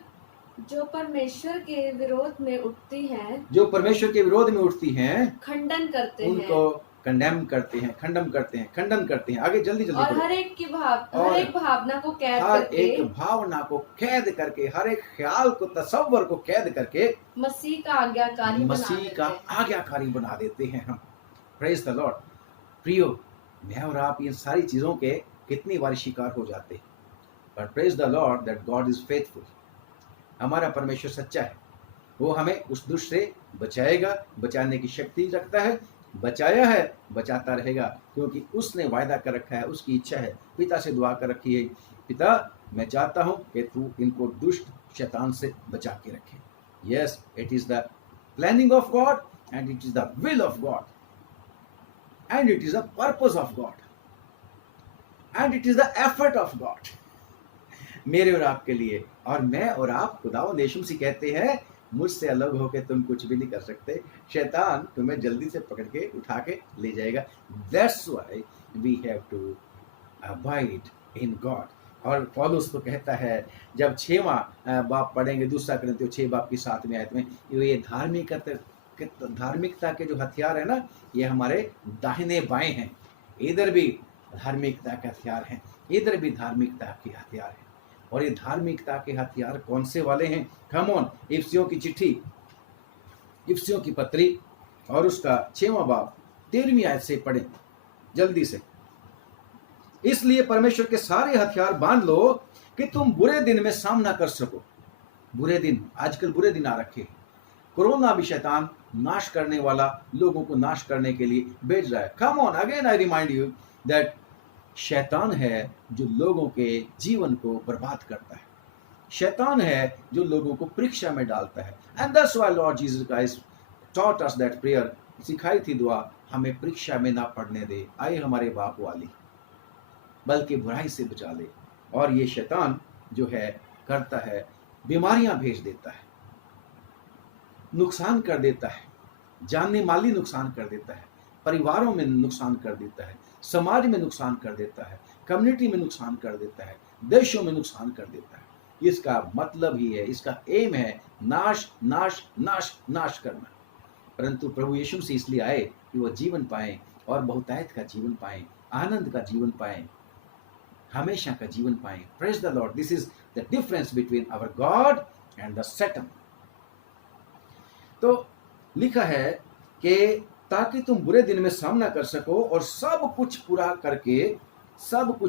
के विरोध में उठती हैं, जो परमेश्वर के विरोध में उठती हैं, खंडन करते हैं, उनको कंडेम करते हैं, खंडन करते हैं, खंडन करते हैं। आगे जल्दी जल्दी, और हर एक भावना को कैद हर करके, एक भावना को कैद करके, हर एक ख्याल को, तसव्वुर को कैद करके मसीह का आज्ञाकारी बना देते हैं हम। Praise the Lord. प्रियो, मैं और आप इन सारी चीजों के कितनी बार शिकार हो जाते हैं, पर praise the Lord that God is faithful. हमारा परमेश्वर सच्चा है, वो हमें उस दुष्ट से बचाएगा, बचाने की शक्ति रखता है, बचाया है, बचाता रहेगा, क्योंकि उसने वायदा कर रखा है, उसकी इच्छा है, पिता से दुआ कर रखी है, पिता मैं चाहता हूं कि तू इनको दुष्ट शैतान से बचा के रखे। Yes, it is the planning of God, and it is the will of God, and it is the purpose of God, and it is the effort of God, मेरे और आपके लिए। और मैं और आप खुदावंद यीशु मसीह कहते हैं, मुझसे अलग होकर तुम कुछ भी नहीं कर सकते, शैतान तुम्हें जल्दी से पकड़ के उठा के ले जाएगा। That's why we have to abide in God. और पौलुस तो कहता है, जब 6वां बाप पढ़ेंगे, 2 कुरिन्थियों 6 बाप की 7वीं आयत में, ये धार्मिकता के जो हथियार है ना, ये हमारे दाहिने बाएं हैं। इधर भी धार्मिकता के हथियार हैं, इधर भी धार्मिकता के हथियार हैं। और ये धार्मिकता के हथियार कौन से वाले हैं? कम ऑन, इफिसियों की चिट्ठी, इफिसियों की पत्री और उसका 6वां बाब 13वीं आयत से पढ़ें जल्दी से। इसलिए परमेश्वर के सारे हथियार बांध लो कि तुम बुरे दिन में सामना कर सको। बुरे दिन, आजकल बुरे दिन आ रखे, कोरोना भी शैतान नाश करने वाला, लोगों को नाश करने के लिए भेज रहा है। Come on, again I remind you that शैतान है जो लोगों के जीवन को बर्बाद करता है, शैतान है जो लोगों को परीक्षा में डालता है। And that's why Lord Jesus Christ taught us that prayer, सिखाई थी दुआ, हमें परीक्षा में ना पड़ने दे, आए हमारे बाप वाली, बल्कि बुराई से बचा ले। और ये शैतान जो है करता है, बीमारियां भेज देता है, नुकसान कर देता है, जानने माली नुकसान कर देता है, परिवारों में नुकसान कर देता है, समाज में नुकसान कर देता है, कम्युनिटी में नुकसान कर देता है, देशों में नुकसान कर देता है। इसका मतलब ही है, इसका एम है नाश नाश नाश नाश करना। परंतु प्रभु यीशु मसीह इसलिए आए कि वह जीवन पाएं, और बहुतायत का जीवन पाएं, आनंद का जीवन पाएं, हमेशा का जीवन पाएं। Praise the Lord. This is the difference between our God and the Satan. तो लिखा है कि ताकि तुम बुरे दिन में सामना कर सको और सब कुछ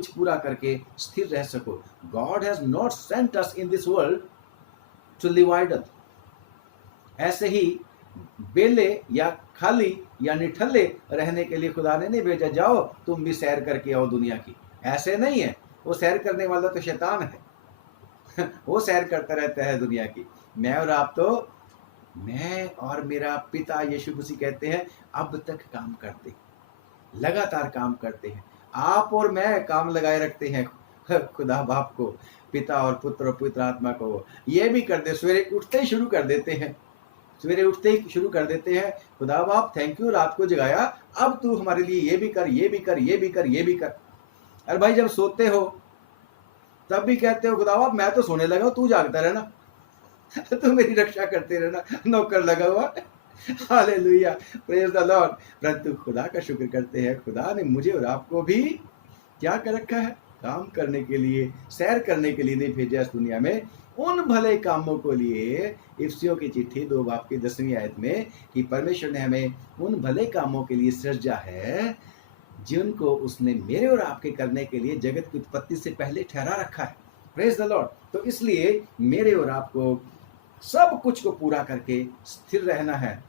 पूरा करके स्थिर रह सको। God has not sent us in this world to live idle. ऐसे ही बेले या खाली या निठल्ले रहने के लिए खुदा ने नहीं भेजा, जाओ तुम भी सैर करके आओ दुनिया की। ऐसे नहीं है। वो सैर करने वाला तो शैतान है वो सैर करता रहता है दुनिया की। मैं और मेरा पिता यीशु मसीह कहते हैं अब तक काम करते, लगातार काम करते हैं। आप और मैं काम लगाए रखते हैं खुदा बाप को, पिता और पुत्र और पवित्र आत्मा को। ये भी कर दे, सवेरे उठते ही शुरू कर देते हैं, खुदा बाप थैंक यू, रात को जगाया, अब तू हमारे लिए ये भी कर, ये भी कर, ये भी कर, ये भी कर। अरे भाई जब सोते हो तब भी कहते हो खुदा बाप मैं तो सोने लगा, तू जागता रहना तू मेरी रक्षा करते रहना, नौकर लगा हुआ। Hallelujah, praise the Lord. परंतु खुदा का शुक्र करते हैं, खुदा ने मुझे और आपको भी क्या कर रखा है? काम करने के लिए, सैर करने के लिए नहीं भेजा इस दुनिया में, उन भले कामों को लिए। इफिसियों की चिट्ठी 2 बाब की 10वीं आयत में कि परमेश्वर ने हमें उन भले कामों के लिए सृजा है जिनको उसने मेरे और आपके करने के लिए जगत की उत्पत्ति से पहले ठहरा रखा है। Praise the Lord. तो इसलिए मेरे और आपको सब कुछ को पूरा करके स्थिर रहना है,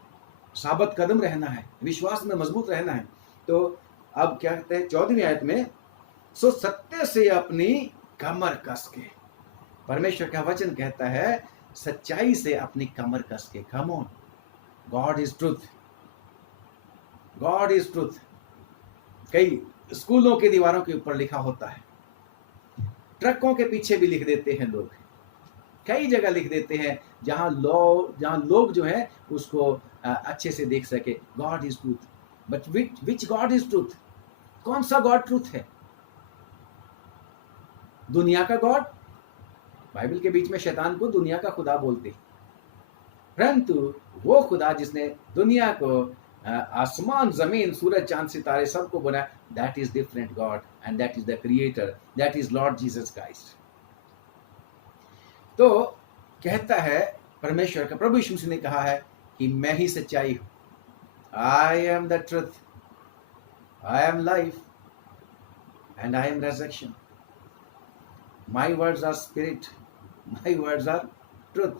साबत कदम रहना है, विश्वास में मजबूत रहना है। तो अब क्या कहते हैं 14वीं आयत में, सो सत्य से अपनी कमर कस के। परमेश्वर का वचन कहता है सच्चाई से अपनी कमर कस के। Come on, God is truth, God is truth. कई स्कूलों की दीवारों के ऊपर लिखा होता है, ट्रकों के पीछे भी लिख देते हैं लोग, कई जगह लिख देते हैं जहां लोग जो है उसको अच्छे से देख सके, God is truth. But which God is truth? कौन सा गॉड ट्रूथ है? दुनिया का गॉड? बाइबल के बीच में शैतान को दुनिया का खुदा बोलते, परंतु वो खुदा जिसने दुनिया को, आसमान जमीन सूरज चांद सितारे सबको बनाया, that is different God and that is the creator, that is Lord Jesus Christ. तो कहता है परमेश्वर का, प्रभु यीशु मसीह ने कहा है कि मैं ही सच्चाई हूं, I am the truth, I am life and I am resurrection, my words are spirit, my words are truth.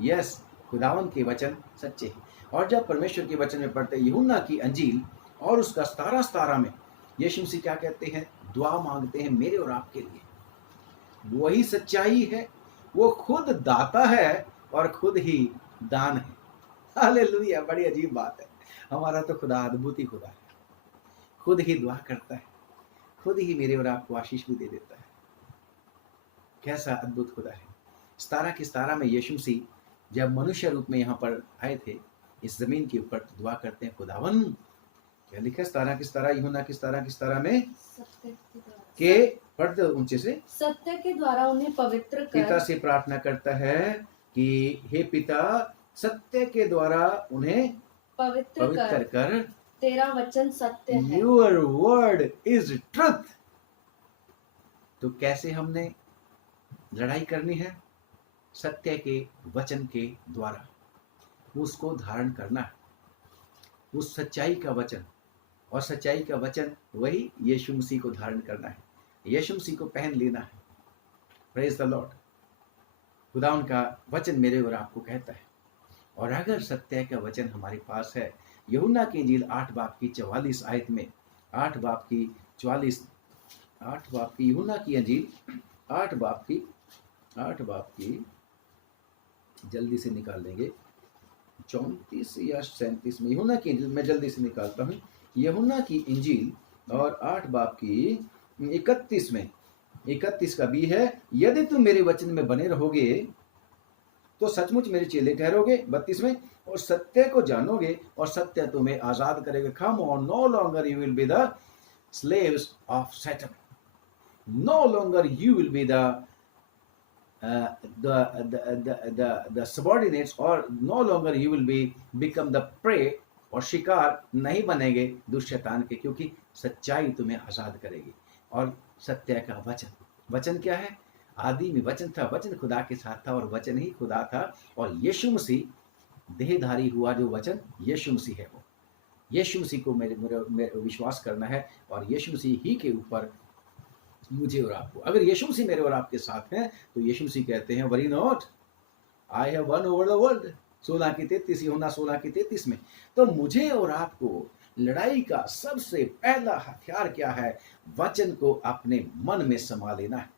Yes, खुदावन के वचन सच्चे हैं। और जब परमेश्वर के वचन में पढ़ते यूहन्ना की अंजील और उसका 17 में यीशु मसीह क्या कहते हैं? दुआ मांगते हैं मेरे और आपके लिए। वही सच्चाई है, वो खुद दाता है और खुद ही दान है। हालेलुया, बड़ी अजीब बात है। हमारा तो खुदा अद्भुत ही खुदा है, खुद ही दुआ करता है, खुद ही मेरे और आपको आशीष भी दे देता है। कैसा अद्भुत खुदा है। 17 में यीशु मसीह जब मनुष्य रूप में यहाँ पर आए थे इस जमीन के ऊपर, दुआ करते हैं खुदावन, क्या लिखा है 17 यूहन्ना की 17 में के पढ़ दो ऊंचे से, सत्य के द्वारा उन्हें पवित्र कर, पिता से प्रार्थना करता है कि हे पिता, सत्य के द्वारा उन्हें पवित्र कर, तेरा वचन सत्य है, योर वर्ड इज ट्रुथ। तो कैसे हमने लड़ाई करनी है? सत्य के वचन के द्वारा उसको धारण करना है, उस सच्चाई का वचन। और सच्चाई का वचन वही यीशु मसीह को धारण करना है, यीशु मसीह को पहन लेना है। Praise the Lord. खुदा उनका वचन मेरे और आपको कहता है, और अगर सत्य का वचन हमारे पास है, यूहन्ना की इंजील 8 बाब की 44 आयत में, 8 बाब की यूहन्ना की इंजील 8 बाब की जल्दी से निकाल देंगे, 34 या 37 में, यूहन्ना की इंजील मैं जल्दी से निकालता हूँ। यूहन्ना की इंजील और 8 बाब की 31 में, 31 का बी है, यदि तुम मेरे वचन में बने रहोगे तो सचमुच मेरे चेले ठहरोगे। 32 में, और सत्य को जानोगे और सत्य तुम्हें आजाद करेगा। Come on, no longer you will be the slaves of Satan, no longer you will be the subordinates, or no longer you will become the prey, और शिकार नहीं बनेंगे दुष्ट शैतान के, क्योंकि सच्चाई तुम्हें आजाद करेगी। और सत्य का वचन, वचन क्या है? आदि में वचन था, वचन खुदा के साथ था और वचन ही खुदा था। और यीशु मसीह देहधारी हुआ, जो वचन यीशु मसीह है, वो यीशु मसीह को मेरे विश्वास करना है और यीशु मसीह ही के ऊपर मुझे और आपको। अगर यीशु मसीह मेरे और आपके साथ हैं तो यीशु मसीह कहते हैं, worry not I have one over the world, 16:33, यूहन्ना 16:33 में। तो मुझे और आपको लड़ाई का सबसे पहला हथियार क्या है? वचन को अपने मन में समा लेना है।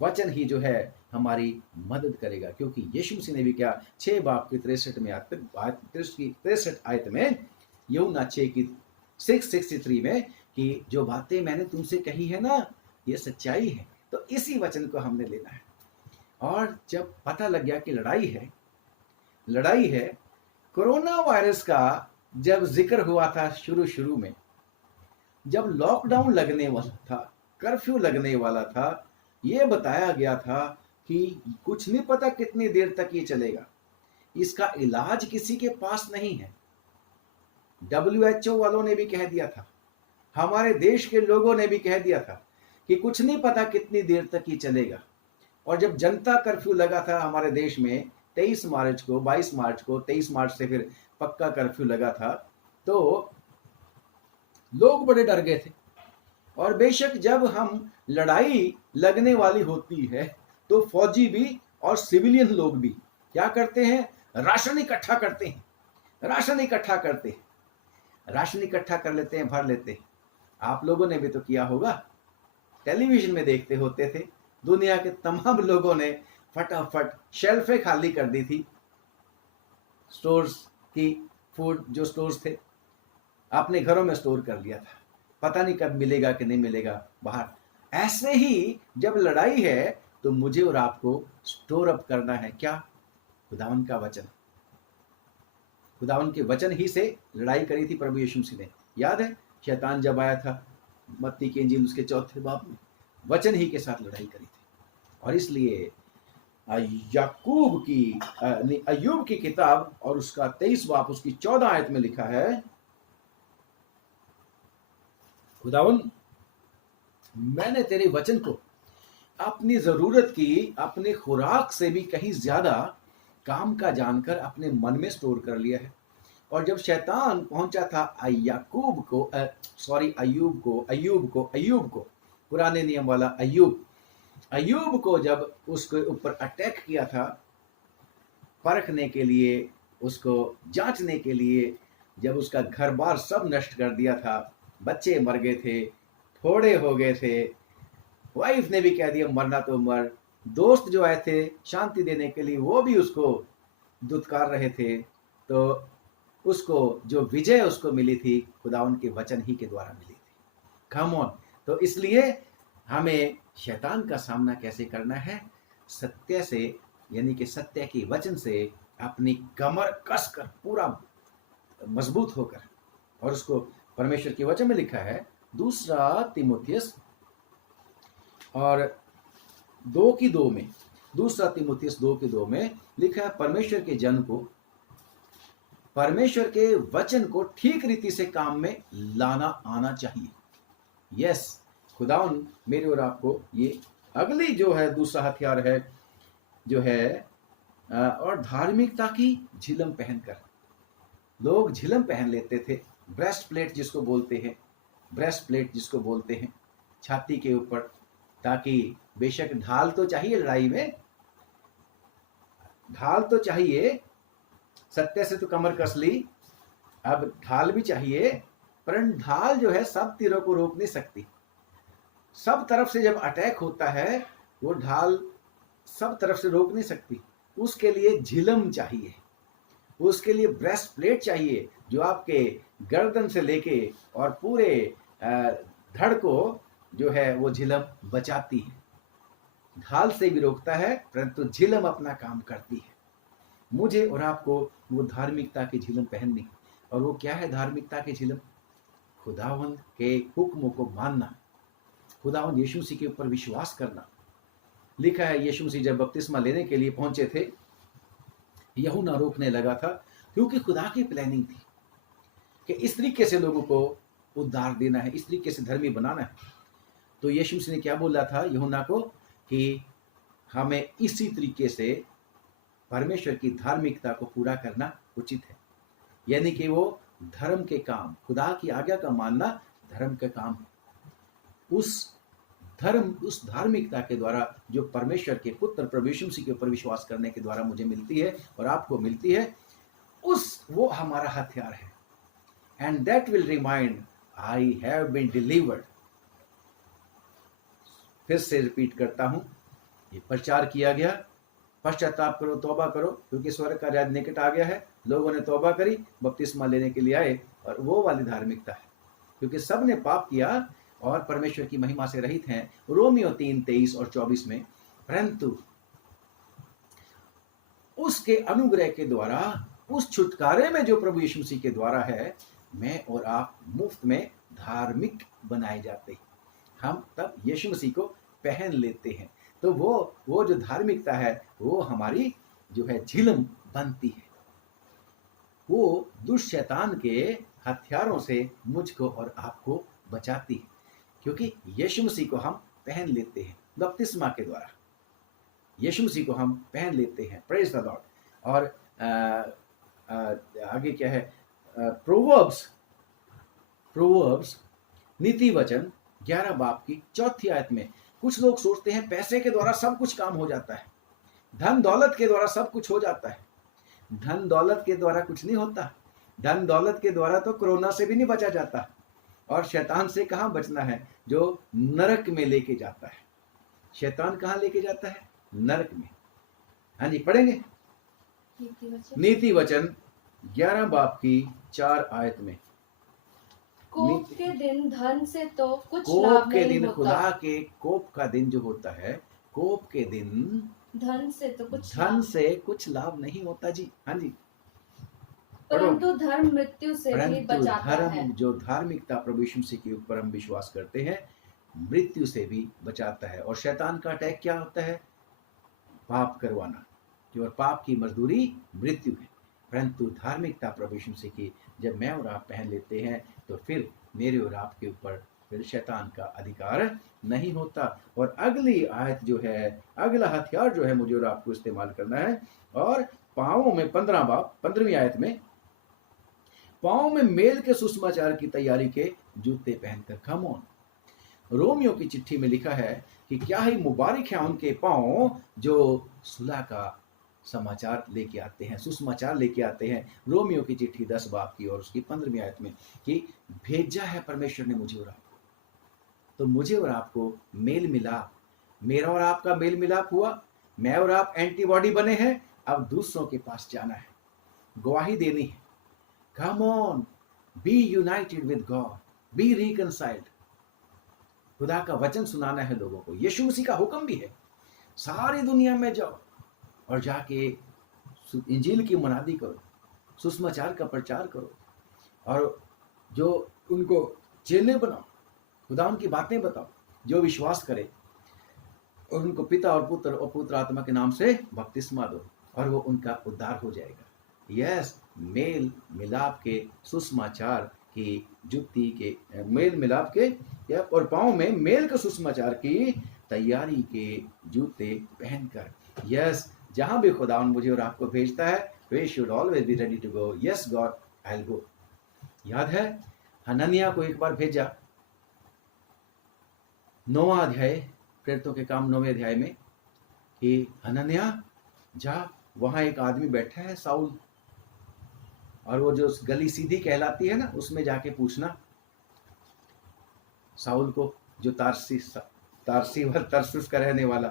वचन ही जो है हमारी मदद करेगा, क्योंकि यीशु मसीह ने भी क्या 6 बाब की 63 में 63 आयत में, यूहन्ना 6:63 में, कि जो बातें मैंने तुमसे कही है ना, ये सच्चाई है। तो इसी वचन को हमने लेना है। और जब पता लग गया कि लड़ाई है, कोरोना वायरस का जब जिक्र हुआ था शुरू में, जब लॉकडाउन लगने वाला था, कर्फ्यू लगने वाला था, ये बताया गया था कि कुछ नहीं पता कितनी देर तक ये चलेगा, इसका इलाज किसी के पास नहीं है। WHO वालों ने भी कह दिया था, हमारे देश के लोगों ने भी कह दिया था कि कुछ नहीं पता कितनी देर तक ये चलेगा। और जब जनता कर्फ्यू लगा था हमारे देश में 23 मार्च को, 22 मार्च को, 23 मार्च से फिर पक्का कर्फ्यू लगा था, तो लोग बड़े डर गए थे। और बेशक जब हम लड़ाई लगने वाली होती है तो फौजी भी और सिविलियन लोग भी क्या करते हैं? राशन इकट्ठा करते हैं, राशन इकट्ठा करते हैं, राशन इकट्ठा कर लेते हैं, भर लेते हैं। आप लोगों ने भी तो किया होगा, टेलीविजन में देखते होते थे, दुनिया के तमाम लोगों ने फटाफट शेल्फें खाली कर दी थी, स्टोर्स की, फूड जो स्टोर्स थे अपने घरों में स्टोर कर लिया था, पता नहीं कब मिलेगा कि नहीं मिलेगा बाहर। ऐसे ही जब लड़ाई है तो मुझे और आपको स्टोर अप करना है क्या? खुदावन का वचन। खुदावन के वचन ही से लड़ाई करी थी प्रभु यीशु मसीह ने। याद है शैतान जब आया था मत्ती के इंजील उसके 4 बाब में, वचन ही के साथ लड़ाई करी थी। और इसलिए अय्यूब की किताब और उसका 23 बाब उसकी 14 आयत में लिखा है, खुदावन मैंने तेरे वचन को अपनी जरूरत की, अपने खुराक से भी कहीं ज्यादा काम का जानकर अपने मन में स्टोर कर लिया है। और जब शैतान पहुंचा था अय्यूब को, पुराने नियम वाला अय्यूब को जब उसके ऊपर अटैक किया था, परखने के लिए, उसको जांचने के लिए, जब उसका घर बार सब नष्ट कर दिया था, बच्चे मर गए थे, थोड़े हो गए थे, वाइफ ने भी कह दिया मरना तो मर, दोस्त जो आए थे शांति देने के लिए वो भी उसको दुत्कार रहे थे, तो उसको जो विजय उसको मिली थी खुदावन के वचन ही के द्वारा मिली थी। Come on. तो इसलिए हमें शैतान का सामना कैसे करना है? सत्य से, यानी कि सत्य के वचन से अपनी कमर कसकर पूरा मजबूत होकर, और उसको परमेश्वर के वचन में लिखा है 2 तीमुथियुस और 2:2 में, 2 तीमुथियुस 2:2 में लिखा है, परमेश्वर के जन को परमेश्वर के वचन को ठीक रीति से काम में लाना आना चाहिए। यस, खुदावन मेरे और आपको ये अगली जो है दूसरा हथियार है जो है, और धार्मिकता की झिलम पहनकर। लोग झिलम पहन लेते थे, ब्रेस्ट प्लेट जिसको बोलते हैं, छाती के ऊपर, ताकि बेशक ढाल तो चाहिए लड़ाई में, ढाल तो चाहिए, सत्य से तो कमर कस ली, अब ढाल भी चाहिए, पर ढाल जो है सब तीरों को रोक नहीं सकती। सब तरफ से जब अटैक होता है वो ढाल सब तरफ से रोक नहीं सकती, उसके लिए झिलम चाहिए, उसके लिए ब्रेस्ट प्लेट चाहिए जो आपके गर्दन से लेके और पूरे धड़ को जो है वो झिलम बचाती है। ढाल से भी रोकता है परंतु झिलम अपना काम करती है। मुझे और आपको वो धार्मिकता की झिलम पहननी, और वो क्या है धार्मिकता की झिलम? खुदावंद के हुक्मों को मानना, खुदावंद यीशु मसीह के ऊपर विश्वास करना। लिखा है यीशु मसीह जब बपतिस्मा लेने के लिए पहुंचे थे, यूहन्ना रोकने लगा था, क्योंकि खुदा की प्लानिंग थी कि इस तरीके से लोगों को उद्धार देना है, इस तरीके से धर्मी बनाना है। तो यीशु मसीह ने क्या बोला था यूहन्ना को कि हमें इसी तरीके से परमेश्वर की धार्मिकता को पूरा करना उचित है। यानी कि वो धर्म के काम, खुदा की आज्ञा का मानना धर्म के काम है। उस धार्मिकता के द्वारा जो परमेश्वर के पुत्र प्रभु यीशु मसीह के ऊपर विश्वास करने के द्वारा मुझे मिलती है और आपको मिलती है, वो हमारा हथियार है। And that will remind I have been delivered. फिर से रिपीट करता हूं, ये प्रचार किया गया, पश्चाताप करो, तौबा करो, क्योंकि स्वर्ग का राज्य निकट आ गया है। लोगों ने तौबा करी, बपतिस्मा लेने के लिए आए, और वो वाली धार्मिकता है, क्योंकि सब ने पाप किया और परमेश्वर की महिमा से रहित हैं, रोमियो 3:23 और 24 में। परंतु उसके अनुग्रह के द्वारा, उस छुटकारे में जो प्रभु यीशु मसीह के द्वारा है, मैं और आप मुफ्त में धार्मिक बनाए जाते हैं। हम तब यीशु मसीह को पहन लेते हैं। तो वो जो धार्मिकता है वो हमारी जो है झिलम बनती है। वो दुष्ट शैतान के हथियारों से मुझको और आपको बचाती है, क्योंकि यीशु मसीह को हम पहन लेते हैं बपतिस्मा के द्वारा। यीशु मसीह को हम पहन लेते हैं। Praise the Lord. और आगे क्या है? प्रोवर्ब्स नीति वचन 11 बाब की 4 आयत में कुछ लोग सोचते हैं पैसे के द्वारा सब कुछ काम हो जाता है, धन दौलत के द्वारा सब कुछ हो जाता है। धन दौलत के द्वारा कुछ नहीं होता। धन दौलत के द्वारा तो कोरोना से भी नहीं बचा जाता, और शैतान से कहाँ बचना है? जो नरक में लेके जाता है। शैतान कहाँ लेके जाता है? नरक में। हाँ जी, पढ़ेंगे नीति वचन 11 बाब की 4 आयत में। कोप के दिन धन से तो कुछ कोप लाभ के नहीं दिन, होता। खुदा के कोप का दिन जो होता है, कोप के दिन धन से कुछ लाभ नहीं होता जी। हाँ जी, परंतु धर्म मृत्यु से भी परंतु बचाता है। धर्म, जो धार्मिकता प्रभु यीशु मसीह के ऊपर हम विश्वास करते हैं, मृत्यु से भी बचाता है। और शैतान का अटैक क्या होता है? पाप करवाना, जो पाप की मजदूरी मृत्यु है। परंतु धार्मिकता प्रभु यीशु मसीह की जब मैं और आप पहन लेते हैं, तो फिर मेरे और आपके ऊपर फिर शैतान का अधिकार नहीं होता। और अगली आयत जो है, अगला हथियार जो है मुझे और आपको इस्तेमाल करना है। और पाँवों में 15वीं आयत में, पाँव में मेल के सुसमाचार की तैयारी के जूते पहनकर। Come on. रोमियो की चिट्ठी में लिखा है कि क्या ही मुबारक है उनके पाँव जो सुलह का समाचार लेके आते हैं, सुसमाचार लेके आते हैं। रोमियो की चिट्ठी 10 बाब की और उसकी 15वीं आयत में कि भेजा है परमेश्वर ने मुझे और आपको। तो मुझे और आपको मेल मिलाप, मेरा और आपका मेल मिलाप हुआ, मैं और आप एंटीबॉडी बने हैं। अब दूसरों के पास जाना है, गवाही देनी है। Come on, be united with God, be reconciled. खुदा का वचन सुनाना है लोगों को। यीशु मसीह का हुक्म भी है, सारी दुनिया में जाओ और जाके इंजील की मुनादी करो, सुसमाचार का प्रचार करो, और जो उनको चेले बनाओ, खुदा उनकी बातें बताओ। जो विश्वास करे और उनको पिता और पुत्र और पुत्र आत्मा के नाम से बपतिस्मा दो, और वो उनका उद्धार हो जाएगा। यस, मेल मिलाप के सुसमाचार की जुत्ती के, मेल मिलाप के और पाँव में मेल के सुसमाचार की तैयारी के जूते पहनकर। यस, जहां भी खुदा मुझे और आपको भेजता है, we should always be ready to go. Yes God, I will go. याद है हनन्याह को एक बार भेजा, 9वां अध्याय, प्रेरितों के काम 9वें अध्याय में, कि हनन्याह जा, वहां एक आदमी बैठा है साउल, और वो जो गली सीधी कहलाती है ना, उसमें जाके पूछना साउल को, जो तरसुस का रहने वाला।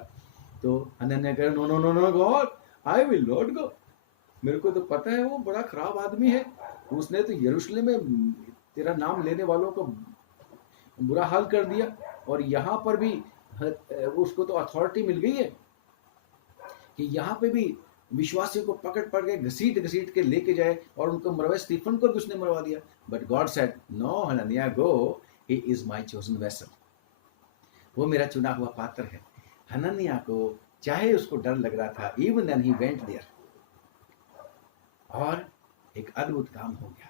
तो हनन्याह कह, no no no no God, I will not go. मेरे को तो पता है वो बड़ा खराब आदमी है, उसने तो यरूशलेम में तेरा नाम लेने वालों को बुरा हाल कर दिया, और यहाँ पर भी उसको तो अथॉरिटी मिल गई है कि यहाँ पे भी विश्वासियों को पकड़ के घसीट के लेके जाए, और उनको मरवाए। स्टीफन को भी उसने मरवा दिया। But God said, no Hananiah go, he is my chosen vessel. वो मेरा चुना हुआ पात्र है। हनन्याह को चाहे उसको डर लग रहा था, even then he went there, और एक अद्भुत काम हो गया।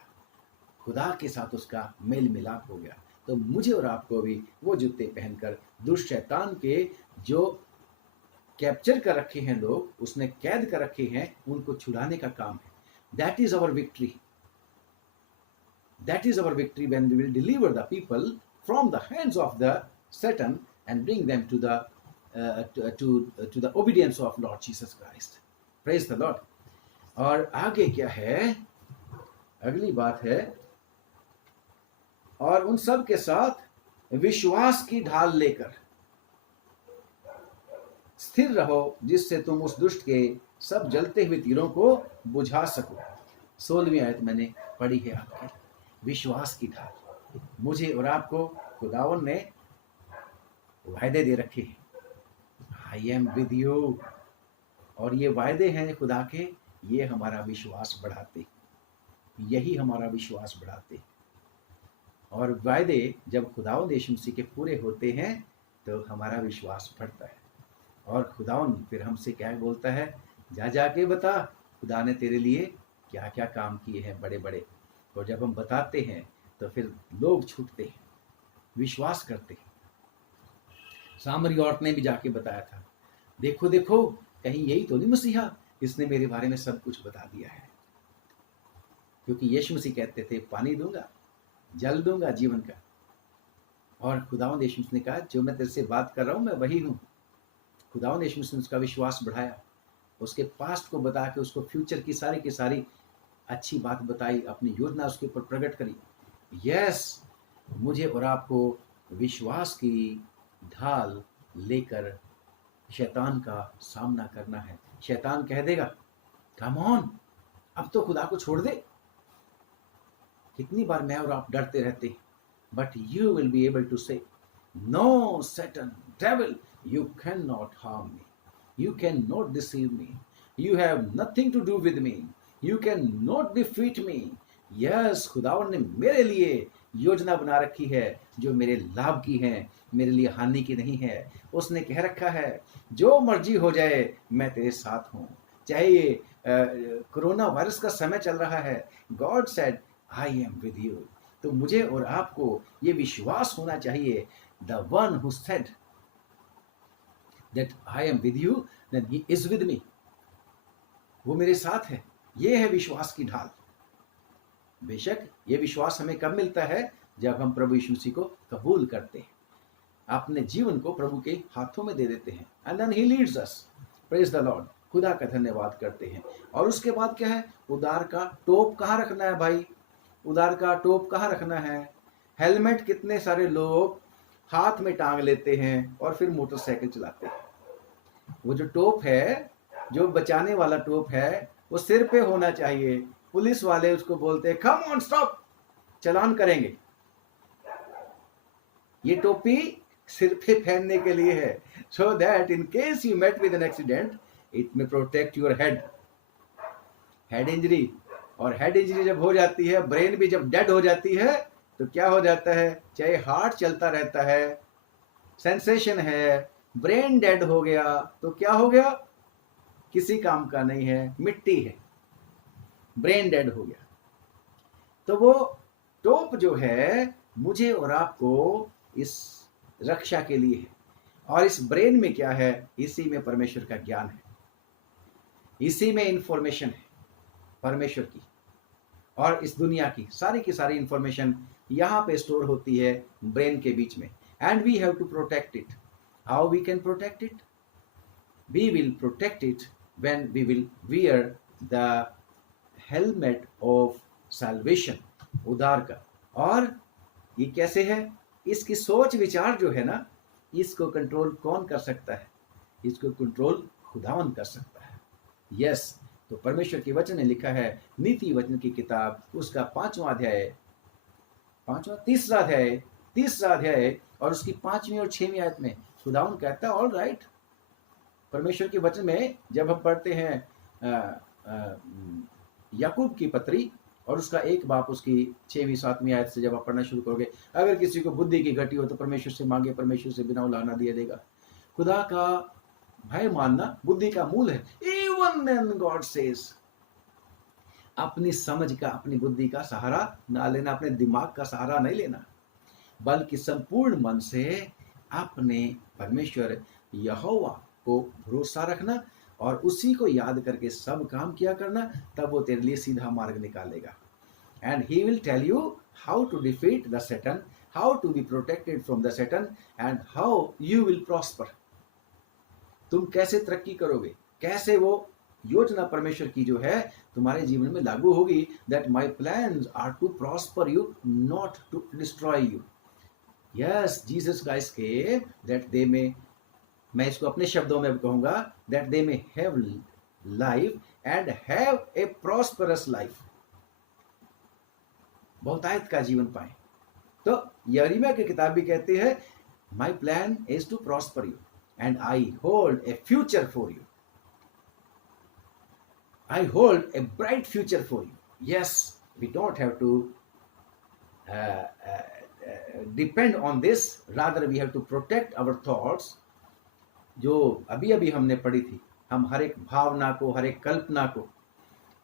खुदा के साथ उसका मेल मिलाप हो गया। तो मुझे और आपको भी वो जूते पहनकर दुष्ट शैतान के जो कैप्चर कर रखे हैं लोग, उसने कैद कर रखे हैं, उनको छुड़ाने का काम है। That is our victory, that is our victory when we will deliver the people from the hands of the Satan and bring them to the to the obedience of Lord Jesus Christ. Praise the Lord. और आगे क्या है, अगली बात है, और उन सब के साथ विश्वास की ढाल लेकर स्थिर रहो, जिससे तुम उस दुष्ट के सब जलते हुए तीरों को बुझा सको। 16वीं आयत मैंने पढ़ी है आपकी, विश्वास की ढाल। मुझे और आपको खुदावन ने वायदे दे रखे हैं, आई एम विद यू, और ये वायदे हैं खुदा के, ये हमारा विश्वास बढ़ाते, यही हमारा विश्वास बढ़ाते। और वायदे जब खुदावंद यीशु मसीह के पूरे होते हैं तो हमारा विश्वास बढ़ता है। और खुदावंद फिर हमसे क्या बोलता है, जा जाके बता खुदा ने तेरे लिए क्या क्या काम किए हैं बड़े बड़े। और जब हम बताते हैं तो फिर लोग छूटते हैं, विश्वास करते हैं। सामरी औरत ने भी जाके बताया था, देखो देखो कहीं यही तो नहीं मसीहा, इसने मेरे बारे में सब कुछ बता दिया है। क्योंकि यीशु मसीह कहते थे, पानी दूंगा, जल दूंगा जीवन का। और खुदावंद यीशु मसीह ने कहा, जो मैं तेरे से बात कर रहा हूं मैं वही हूं। खुदावंद यीशु मसीह ने उसका विश्वास बढ़ाया, उसके पास्ट को बता के उसको फ्यूचर की सारी अच्छी बात बताई, अपनी योजना उसके ऊपर प्रकट करी। यस, मुझे और आपको विश्वास की ढाल लेकर शैतान का सामना करना है। शैतान कह देगा, कम ऑन, अब तो खुदा को छोड़ दे। कितनी बार मैं और आप डरते रहते हैं, but you will be able to say, no Satan, devil, you can not harm me, you can not deceive me, you have nothing to do with me, you can not defeat me. Yes, खुदावन ने मेरे लिए योजना बना रखी है जो मेरे लाभ की है, मेरे लिए हानि की नहीं है। उसने कह रखा है, जो मर्जी हो जाए मैं तेरे साथ हूं। चाहे ये कोरोना वायरस का समय चल रहा है, God said I am with you. तो मुझे और आपको ये विश्वास होना चाहिए, the one who said that I am with you, then he is with me, वो मेरे साथ है। ये है विश्वास की ढाल। बेशक ये विश्वास हमें कब मिलता है, जब हम प्रभु यीशु मसीह को कबूल करते हैं, अपने जीवन को प्रभु के हाथों में दे देते हैं, and then he leads us. Praise the Lord, खुदा का धन्यवाद करते हैं। और उसके बाद क्या है, उदार का टोप कहाँ रखना है भाई, उदार का टोप कहाँ रखना है। हेलमेट कितने सारे लोग हाथ में टांग लेते हैं और फिर मोटरसाइकिल चलाते हैं। वो जो टोप है, जो बचाने वाला टोप है, वो सिर पे होना चाहिए। पुलिस वाले उसको बोलते हैं, कम ऑन स्टॉप, चालान करेंगे। ये टोपी सिर पे पहनने के लिए है, so that in case you met with an accident it may protect your head. Head injury, और हेड इंजरी जब हो जाती है, ब्रेन भी जब डेड हो जाती है, तो क्या हो जाता है, चाहे हार्ट चलता रहता है, सेंसेशन है, ब्रेन डेड हो गया तो क्या हो गया, किसी काम का नहीं है, मिट्टी है, ब्रेन डेड हो गया। तो वो टोप जो है मुझे और आपको इस रक्षा के लिए है। और इस ब्रेन में क्या है, इसी में परमेश्वर का ज्ञान है, इसी में इंफॉर्मेशन है परमेश्वर की, और इस दुनिया की सारी इंफॉर्मेशन यहाँ पे स्टोर होती है ब्रेन के बीच में। And we have to protect it. How we can protect it, we will protect it when we will wear the helmet of salvation, उद्धार का। और ये कैसे है, इसकी सोच विचार जो है ना, इसको कंट्रोल कौन कर सकता है, इसको कंट्रोल खुदावन कर सकता है। यस, तो परमेश्वर की वचन ने लिखा है, नीति वचन की किताब उसका 5वां अध्याय, तीसरा अध्याय और उसकी 5वीं और 6वीं आयत में खुदावन कहता है, ऑल राइट। परमेश्वर के वचन में जब हम पढ़ते हैं याकूब की पत्री और उसका 1 बाप उसकी 6वीं 7वीं आयत से जब आप पढ़ना शुरू करोगे, अगर किसी को बुद्धि की घटी हो तो परमेश्वर से मांगे, परमेश्वर से बिना उलाहना दिया देगा। खुदा का भय मानना बुद्धि का मूल है। इवन देन गॉड सेज, अपनी समझ का, अपनी बुद्धि का सहारा ना लेना, अपने दिमाग का सहारा नहीं लेना, बल्कि संपूर्ण मन से अपने परमेश्वर यहोवा को भरोसा रखना और उसी को याद करके सब काम किया करना, तब वो तेरे लिए सीधा मार्ग निकालेगा। And he will tell you how to defeat the Satan, how to be protected from the Satan and how you will prosper. तुम कैसे तरक्की करोगे, कैसे वो योजना परमेश्वर की जो है तुम्हारे जीवन में लागू होगी। That my plans are to prosper you, not to destroy you. Yes, Jesus Christ के दैट दे में, मैं इसको अपने शब्दों में कहूंगा, दैट दे में have life and have a prosperous life, बहुतायत का जीवन पाए। तो यिर्मयाह की किताब भी कहती है, my plan is to prosper you and I hold a future for you, I hold a bright future for you. Yes, we don't have to depend on this. Rather, we have to protect our thoughts. जो अभी अभी हमने पढ़ी थी, हम हर एक भावना को, हर एक कल्पना को,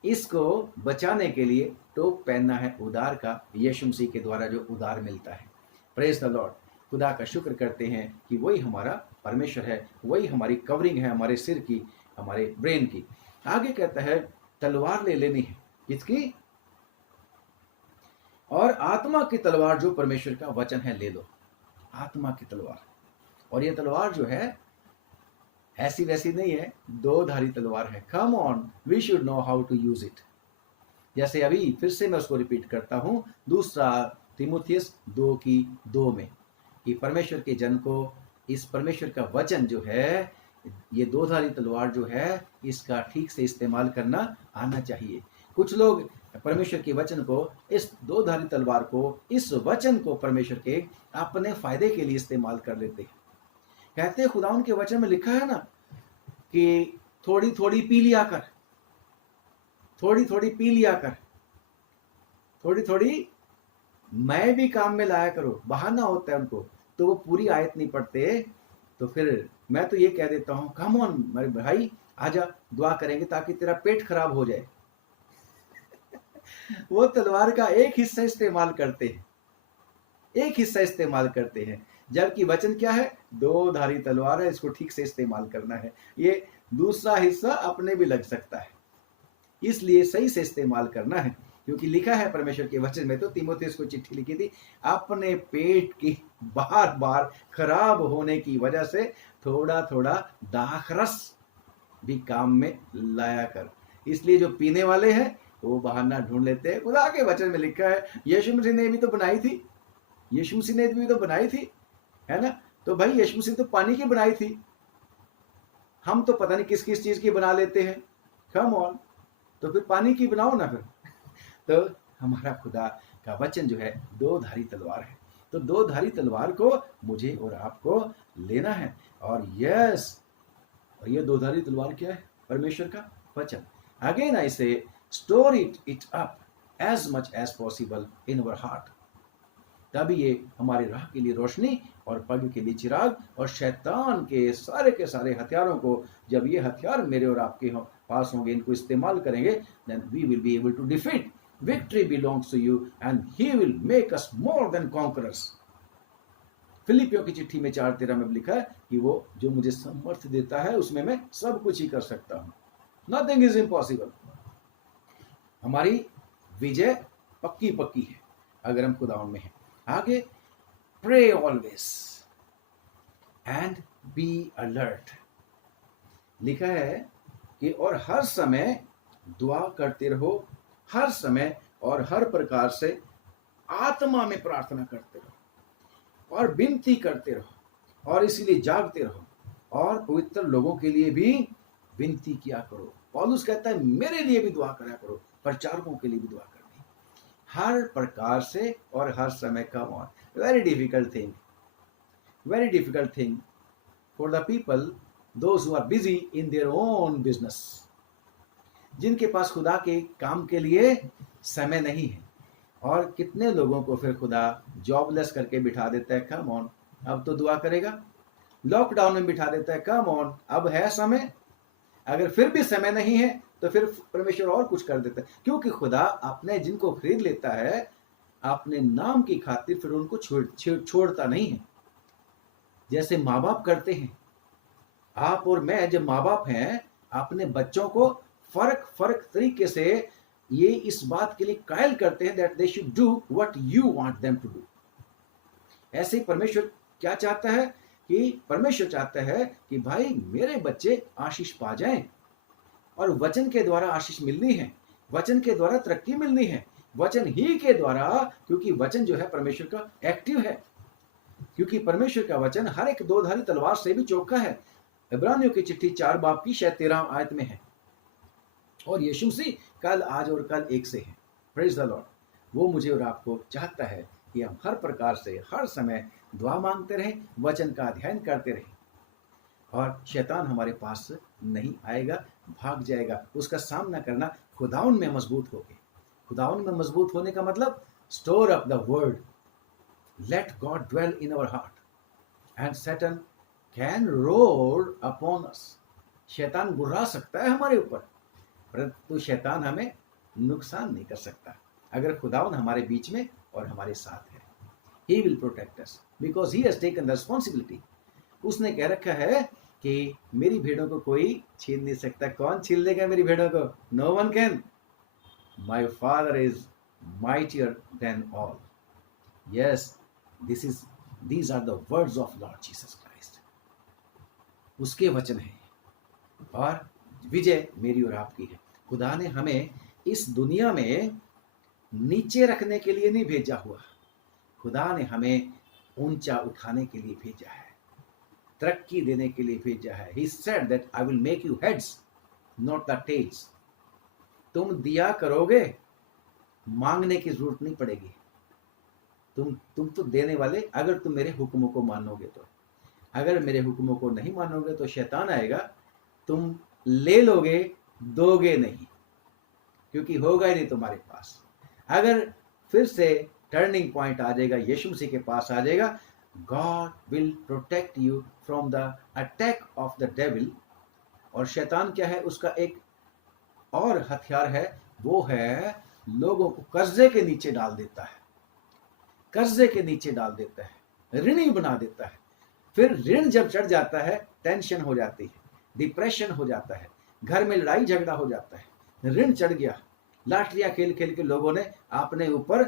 इसको बचाने के लिए टोप पहनना है उदार का, यीशु मसीह के द्वारा जो उदार मिलता है। Praise the Lord. खुदा का शुक्र करते हैं कि वही हमारा परमेश्वर है, वही हमारी कवरिंग है, हमारे सिर की, हमारे ब्रेन की। आगे कहता है तलवार ले लेनी है, किसकी? और आत्मा की तलवार जो परमेश्वर का वचन है ले लो, आत्मा की तलवार। और ये तलवार जो है ऐसी वैसी नहीं है, दो धारी तलवार है। Come on, we should know how to use it. जैसे अभी फिर से मैं उसको रिपीट करता हूं, दूसरा तीमुथियुस 2:2 में, कि परमेश्वर के जन को इस परमेश्वर का वचन जो है, ये दो धारी तलवार जो है, इसका ठीक से इस्तेमाल करना आना चाहिए। कुछ लोग परमेश्वर के वचन को, इस दो धारी तलवार को, इस वचन को परमेश्वर के अपने फायदे के लिए इस्तेमाल कर लेते हैं। कहते हैं खुदा उनके वचन में लिखा है ना कि थोड़ी थोड़ी पी लिया कर, थोड़ी थोड़ी पी लिया कर, थोड़ी थोड़ी मैं भी काम में लाया करो। बहाना होता है उनको, तो वो पूरी आयत नहीं पढ़ते। तो फिर मैं तो ये कह देता हूं, कम ऑन मेरे भाई, आजा दुआ करेंगे ताकि तेरा पेट खराब हो जाए। वो तलवार का एक हिस्सा इस्तेमाल करते हैं, एक हिस्सा इस्तेमाल करते हैं, जबकि वचन क्या है? दो धारी तलवार है, इसको ठीक से इस्तेमाल करना है। ये दूसरा हिस्सा अपने भी लग सकता है, इसलिए सही से इस्तेमाल करना है। क्योंकि लिखा है परमेश्वर के वचन में, तो तीमुथियुस को चिट्ठी लिखी थी, अपने पेट की बार बार खराब होने की वजह से थोड़ा थोड़ा दाखरस भी काम में लाया कर। इसलिए जो पीने वाले हैं वो बहाना ढूंढ लेते हैं। खुदा के वचन में लिखा है, यीशु मसीह ने भी तो बनाई थी, यीशु मसीह ने भी तो बनाई थी, है ना? तो भाई यीशु मसीह तो पानी की बनाई थी, हम तो पता नहीं किस किस चीज की बना लेते हैं। कम ऑन, तो फिर पानी की बनाओ ना फिर। तो हमारा खुदा का वचन जो है दो धारी तलवार है, तो दो धारी तलवार को मुझे और आपको लेना है। और यस, और ये दो धारी तलवार क्या है? परमेश्वर का वचन। Again I say, store it up as much as possible in our heart. तभी ये हमारी राह के लिए रोशनी और पग के लिए चिराग, और शैतान के सारे हथियारों को, जब ये हथियार मेरे और आपके पास होंगे, इनको इस्तेमाल करेंगे, then we will be able to defeat. Victory belongs to you and he will make us more than conquerors. फिलिपियों की चिट्ठी में 4:13 में लिखा है कि वो जो मुझे सामर्थ्य देता है उसमें मैं सब कुछ ही कर सकता हूं। Nothing is impossible. हमारी विजय पक्की पक्की है अगर हम खुदा में हैं। आगे, pray always and be alert. लिखा है कि और हर समय दुआ करते रहो, हर समय और हर प्रकार से आत्मा में प्रार्थना करते रहो और विनती करते रहो, और इसीलिए जागते रहो और पवित्र लोगों के लिए भी विनती किया करो। पौलुस कहता है मेरे लिए भी दुआ करा करो, प्रचारकों के लिए भी दुआ करनी, हर प्रकार से और हर समय। Come on, very difficult thing for the people those who are busy in their own business, जिनके पास खुदा के काम के लिए समय नहीं है। और कितने लोगों को फिर खुदा जॉबलेस करके बिठा देता है, कम ऑन अब तो दुआ करेगा। लॉकडाउन में बिठा देता है, कम ऑन अब है समय। अगर फिर भी समय नहीं है तो फिर परमेश्वर और कुछ कर देता है, क्योंकि खुदा अपने जिनको खरीद लेता है अपने नाम की खातिर, फिर उनको छोड़ता नहीं है, जैसे माँ बाप करते हैं। आप और मैं जब माँ बाप हैं, अपने बच्चों को फर्क फर्क तरीके से ये इस बात के लिए कायल करते हैं that they should do what you want them to do. ऐसे ही परमेश्वर क्या चाहता है कि परमेश्वर चाहता है कि भाई मेरे बच्चे आशीष पा जाएं, और वचन के द्वारा आशीष मिलनी है, वचन के द्वारा तरक्की मिलनी है, वचन ही के द्वारा, क्योंकि वचन जो है परमेश्वर का एक्टिव है, क्योंकि परमेश्वर का वचन हर एक दो धारी तलवार से भी चौका है। इब्रानियों की चिट्ठी 4 बाब की शायद 13 आयत में है। और यीशु मसीह कल आज और कल एक से है। Praise the Lord. वो मुझे और आपको चाहता है कि हम हर प्रकार से हर समय दुआ मांगते रहें, वचन का अध्ययन करते रहें, और शैतान हमारे पास नहीं आएगा, भाग जाएगा। उसका सामना करना खुदाउन में मजबूत होके। खुदाउन में मजबूत होने का मतलब store up the word, let God dwell in our heart and Satan can roll upon us. शैतान गुर्रा सकता है हमारे ऊपर, परंतु शैतान हमें नुकसान नहीं कर सकता अगर खुदाउन हमारे बीच में और हमारे साथ है। He will protect us because he has taken the responsibility. उसने कह रखा है कि मेरी भेड़ों को कोई छीन नहीं सकता। कौन छीन लेगा मेरी भेड़ों को? No one can. My father is mightier than all. Yes, these are the words of Lord Jesus Christ. उसके वचन है और विजय मेरी और आपकी है। खुदा ने हमें इस दुनिया में नीचे रखने के लिए नहीं भेजा हुआ, खुदा ने हमें ऊंचा उठाने के लिए भेजा है, तरक्की देने के लिए भेजा है। He said that I will make you heads, not the tails. तुम दिया करोगे, मांगने की जरूरत नहीं पड़ेगी। तुम तो देने वाले, अगर तुम मेरे हुक्मों को मानोगे तो। अगर मेरे हुक्मों को नहीं मानोगे तो शैतान आएगा, तुम ले लोगे, दोगे नहीं, क्योंकि होगा ही नहीं तुम्हारे पास। अगर फिर से टर्निंग पॉइंट आ जाएगा, यीशु मसीह के पास आ जाएगा, God will protect you from the attack of the devil. और शैतान क्या है? उसका एक और हथियार है, वो है लोगों को कर्जे के नीचे डाल देता है, कर्जे के नीचे डाल देता है, ऋणी बना देता है। फिर ऋण जब चढ़ जाता है, टेंशन हो जाती है, डिप्रेशन हो जाता है, घर में लड़ाई झगड़ा हो जाता है। ऋण चढ़ गया, लाटरियां खेल खेल के लोगों ने अपने ऊपर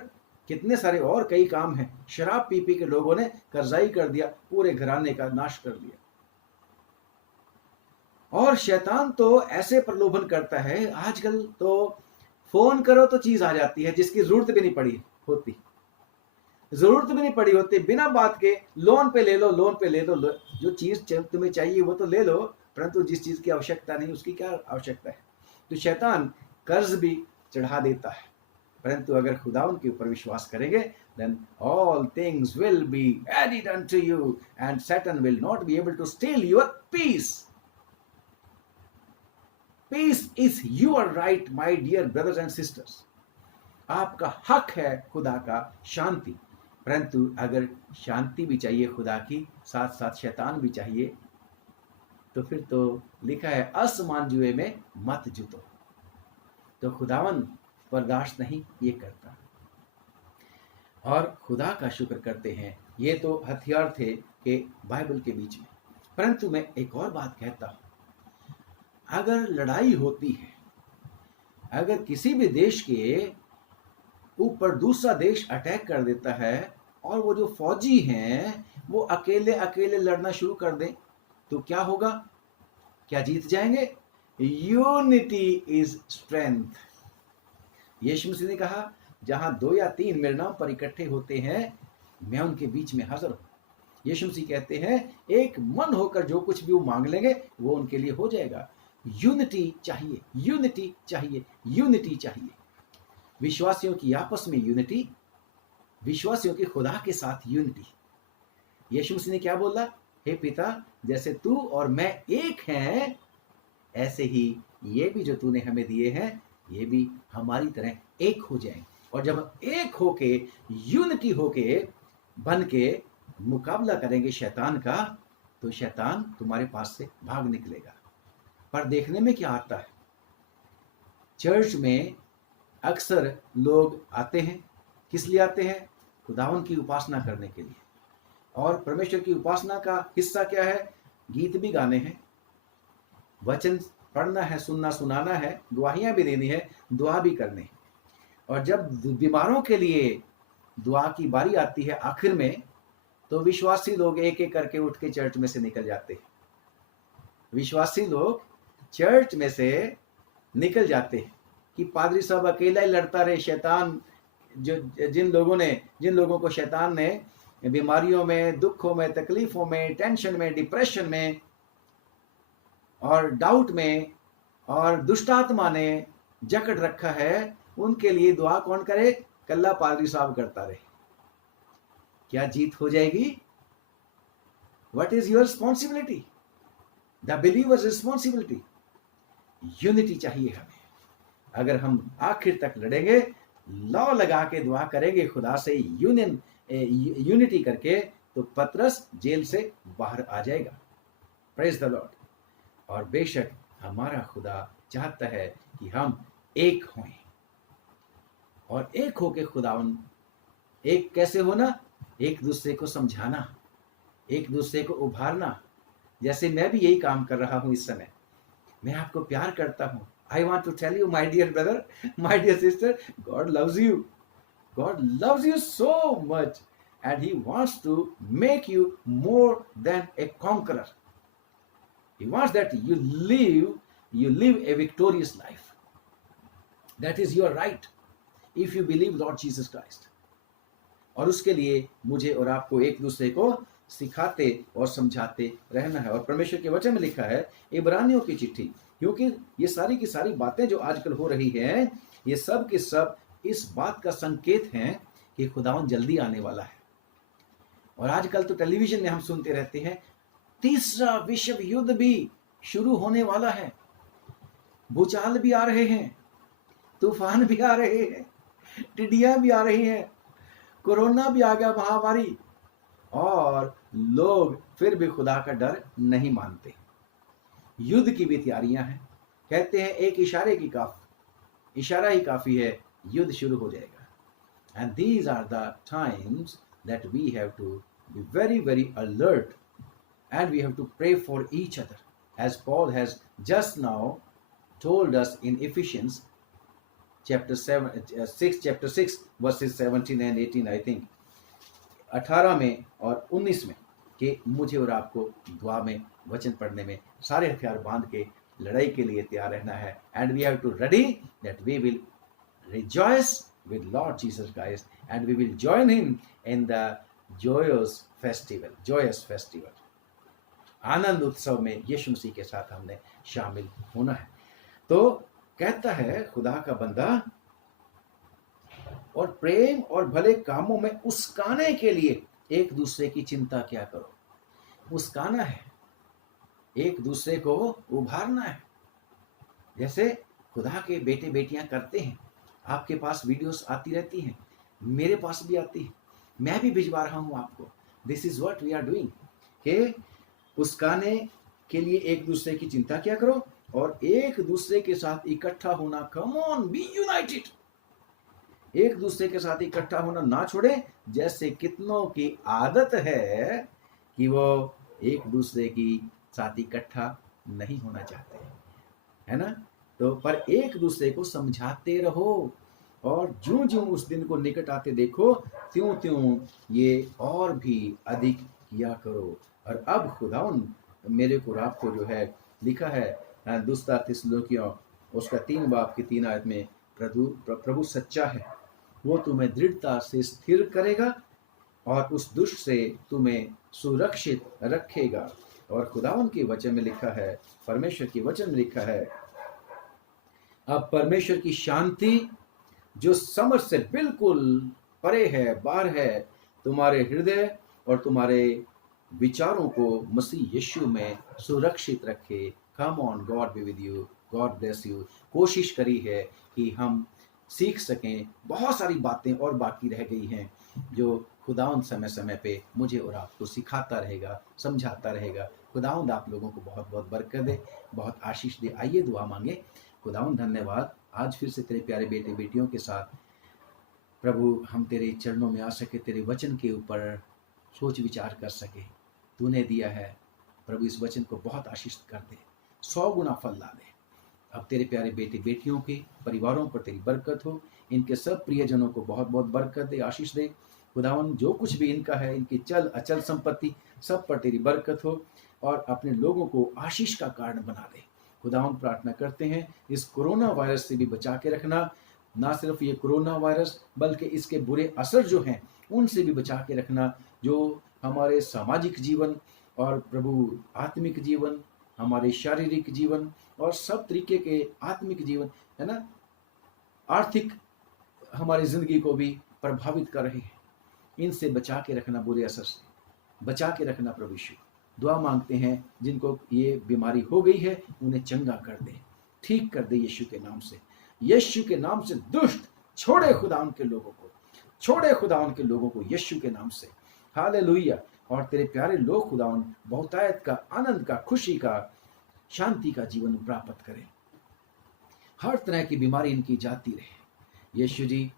कितने सारे और कई काम हैं, शराब पी पी के लोगों ने कर्जाई कर दिया, पूरे घराने का नाश कर दिया। और शैतान तो ऐसे प्रलोभन करता है, आजकल तो फोन करो तो चीज आ जाती है जिसकी जरूरत भी नहीं पड़ी होती, जरूरत भी नहीं पड़ी होती, बिना बात के लोन पे ले लो, लोन पे ले लो, जो चीज तुम्हें चाहिए वो तो ले लो, परंतु जिस चीज की आवश्यकता नहीं उसकी क्या आवश्यकता है। तो शैतान कर्ज भी चढ़ा देता है, परंतु अगर खुदावन के ऊपर विश्वास करेंगे, then all things will be added unto you and Satan will not be able to steal your peace. Peace is your right, my dear brothers and sisters. आपका हक है खुदा का शांति, परंतु अगर शांति भी चाहिए खुदा की, साथ साथ शैतान भी चाहिए, तो फिर तो लिखा है आसमान जुए में मत जुतो। तो खुदावन बर्दाश्त नहीं ये करता। और खुदा का शुक्र करते हैं, ये तो हथियार थे कि बाइबल के बीच में। परंतु मैं एक और बात कहता हूं, अगर लड़ाई होती है, अगर किसी भी देश के ऊपर दूसरा देश अटैक कर देता है और वो जो फौजी हैं वो अकेले अकेले लड़ना शुरू कर दें, तो क्या होगा? क्या जीत जाएंगे? Unity is strength. Yeshu Masih ने कहा, जहां 2 या 3 मेरे नाम पर इकट्ठे होते हैं, मैं उनके बीच में हाजिर हूं। यीशु मसीह कहते हैं, एक मन होकर जो कुछ भी वो मांग लेंगे वो उनके लिए हो जाएगा। यूनिटी चाहिए, यूनिटी चाहिए, यूनिटी चाहिए। विश्वासियों की आपस में यूनिटी, विश्वासियों की खुदा के साथ यूनिटी। यीशु मसीह ने क्या बोला? हे पिता, जैसे तू और मैं एक हैं, ऐसे ही ये भी जो तूने हमें दिए हैं, ये भी हमारी तरह एक हो जाएं। और जब हम एक होके, यूनिटी होके, बन के मुकाबला करेंगे शैतान का, तो शैतान तुम्हारे पास से भाग निकलेगा। पर देखने में क्या आता है, चर्च में अक्सर लोग आते हैं, किस लिए आते हैं? खुदावन की उपासना करने के लिए। और परमेश्वर की उपासना का हिस्सा क्या है? गीत भी गाने हैं, वचन पढ़ना है, सुनना सुनाना है, दुआहियां भी देनी है, दुआ भी करनी है। और जब बीमारों के लिए दुआ की बारी आती है आखिर में, तो विश्वासी लोग एक एक करके उठ के चर्च में से निकल जाते हैं। विश्वासी लोग चर्च में से निकल जाते हैं कि पादरी साहब अकेला ही लड़ता रहे। शैतान जो जिन लोगों को शैतान ने बीमारियों में, दुखों में, तकलीफों में, टेंशन में, डिप्रेशन में और डाउट में और दुष्टात्मा ने जकड़ रखा है, उनके लिए दुआ कौन करे? कल्ला पादरी साहब करता रहे। क्या जीत हो जाएगी? What is your responsibility? The believers responsibility. Unity चाहिए हमें। अगर हम आखिर तक लड़ेंगे, लॉ लगा के दुआ करेंगे खुदा से, यूनिटी करके, तो पतरस जेल से बाहर आ जाएगा। Praise the Lord. और बेशक हमारा खुदा चाहता है कि हम एक हों, और एक होके खुदावन, एक कैसे होना? एक दूसरे को समझाना, एक दूसरे को उभारना। जैसे मैं भी यही काम कर रहा हूं इस समय। मैं आपको प्यार करता हूं। I want to tell you, my dear brother, my dear sister, God loves you. God loves you so much, and He wants to make you more than a conqueror. He wants that you live a victorious life. That is your right, if you believe Lord Jesus Christ. और उसके लिए मुझे और आपको एक दूसरे को सिखाते और समझाते रहना है। और परमेश्वर के वचन में लिखा है, इब्रानियों की चिट्ठी, क्योंकि ये सारी की सारी बातें जो आजकल हो रही हैं, ये सब के सब इस बात का संकेत हैं कि खुदावन जल्दी आने वाला है। और आजकल तो टेलीविजन में हम सुनते रहते हैं, तीसरा विश्व युद्ध भी शुरू होने वाला है, भूचाल भी आ रहे हैं, तूफान भी आ रहे हैं, टिड्डियां भी आ रही हैं, कोरोना भी आ गया, महामारी, और लोग फिर भी खुदा का डर नहीं मानते। युद्ध की भी तैयारियां हैं। कहते हैं एक इशारा ही काफी है, युद्ध शुरू हो जाएगा। And these are the times that we have to be very very alert, and we have to pray for each other, as Paul has just now told us in Ephesians chapter 6 verses 17 and 18, I think 18 में और 19 में, कि मुझे और आपको दुआ में, वचन पढ़ने में सारे हथियार बांध के लड़ाई के लिए तैयार रहना है। And we have to ready that we will rejoice with Lord Jesus Christ, and we will join him in the joyous festival. आनंद उत्सव में यीशु मसीह के साथ हमने शामिल होना है। तो कहता है खुदा का बंदा, और प्रेम और भले कामों में उस्काने के लिए एक दूसरे की चिंता क्या करो। उस्काना है, एक दूसरे को उभारना है, जैसे खुदा के बेटे बेटियां करते हैं। आपके पास वीडियोस आती रहती हैं, मेरे पास भी आती है, मैं भी भिजवा रहा हूं आपको। This is what we are doing, कि उस्काने के लिए एक दूसरे की चिंता क्या करो, और एक दूसरे के साथ इकट्ठा होना। Come on, be united. एक दूसरे के साथ इकट्ठा होना ना छोड़े, जैसे कितनों की आदत है कि वो एक दूसरे की साथ इकट्ठा नहीं होना चाहते, है ना। तो पर एक दूसरे को समझाते रहो, और ज्यों ज्यों उस दिन को निकट आते देखो, त्यों त्यों ये और भी अधिक किया करो। और अब खुदावन मेरे को आपको जो है लिखा है दूसरा थिस्सलुनीकियों उसका 3:3 में, प्रभु सच्चा है, वो तुम्हें दृढ़ता से स्थिर करेगा और उस दुष्ट से तुम्हें सुरक्षित रखेगा। और खुदावन के वचन में लिखा है, परमेश्वर के वचन में लिखा है, अब परमेश्वर की शांति जो समझ से बिल्कुल परे है, बाहर है, तुम्हारे हृदय और तुम्हारे विचारों को मसीह यीशु में सुरक्षित रखे। Come on, God be with you, God bless you. कोशिश करी है कि हम सीख सकें। बहुत सारी बातें और बाकी रह गई हैं जो खुदावंद समय समय पे मुझे और आपको सिखाता रहेगा, समझाता रहेगा। खुदावंद आप लोगों को बहुत बहुत बरकत दे, बहुत आशीष दे। आइए दुआ मांगे। खुदावंद धन्यवाद, आज फिर से तेरे प्यारे बेटे बेटियों के साथ प्रभु हम तेरे चरणों में आ सके, तेरे वचन के ऊपर सोच विचार कर सके। तूने दिया है प्रभु, इस वचन को बहुत आशीष कर दे। 100 गुना फल ला दे। अब तेरे प्यारे बेटे बेटियों के परिवारों पर तेरी बरकत हो, इनके सब प्रियजनों को बहुत बहुत बरकत दे, आशीष दे। खुदावन जो कुछ भी इनका है, इनकी चल अचल संपत्ति सब पर तेरी बरकत हो और अपने लोगों को आशीष का कारण बना दे। खुदावन प्रार्थना करते हैं इस कोरोना वायरस से भी बचा के रखना, ना सिर्फ ये कोरोना वायरस बल्कि इसके बुरे असर जो हैं उनसे भी बचा के रखना, जो हमारे सामाजिक जीवन और प्रभु आत्मिक जीवन, हमारे शारीरिक जीवन और सब तरीके के आत्मिक जीवन है ना, आर्थिक हमारी जिंदगी को भी प्रभावित कर रहे हैं, इनसे बचा के रखना, बुरे असर से बचा के रखना। प्रभु यीशु दुआ मांगते हैं जिनको ये बीमारी हो गई है उन्हें चंगा कर दे, ठीक कर दे यीशु के नाम से। यीशु के नाम से दुष्ट छोड़े खुदावन के लोगों को, छोड़े खुदावन के लोगों को यीशु के नाम से। हालेलुया। और तेरे प्यारे लोग खुदावन बहुतायत का, आनंद का, खुशी का, शांति का जीवन प्राप्त करें। हर तरह की बीमारी इनकी जाती रहे। यीशु जी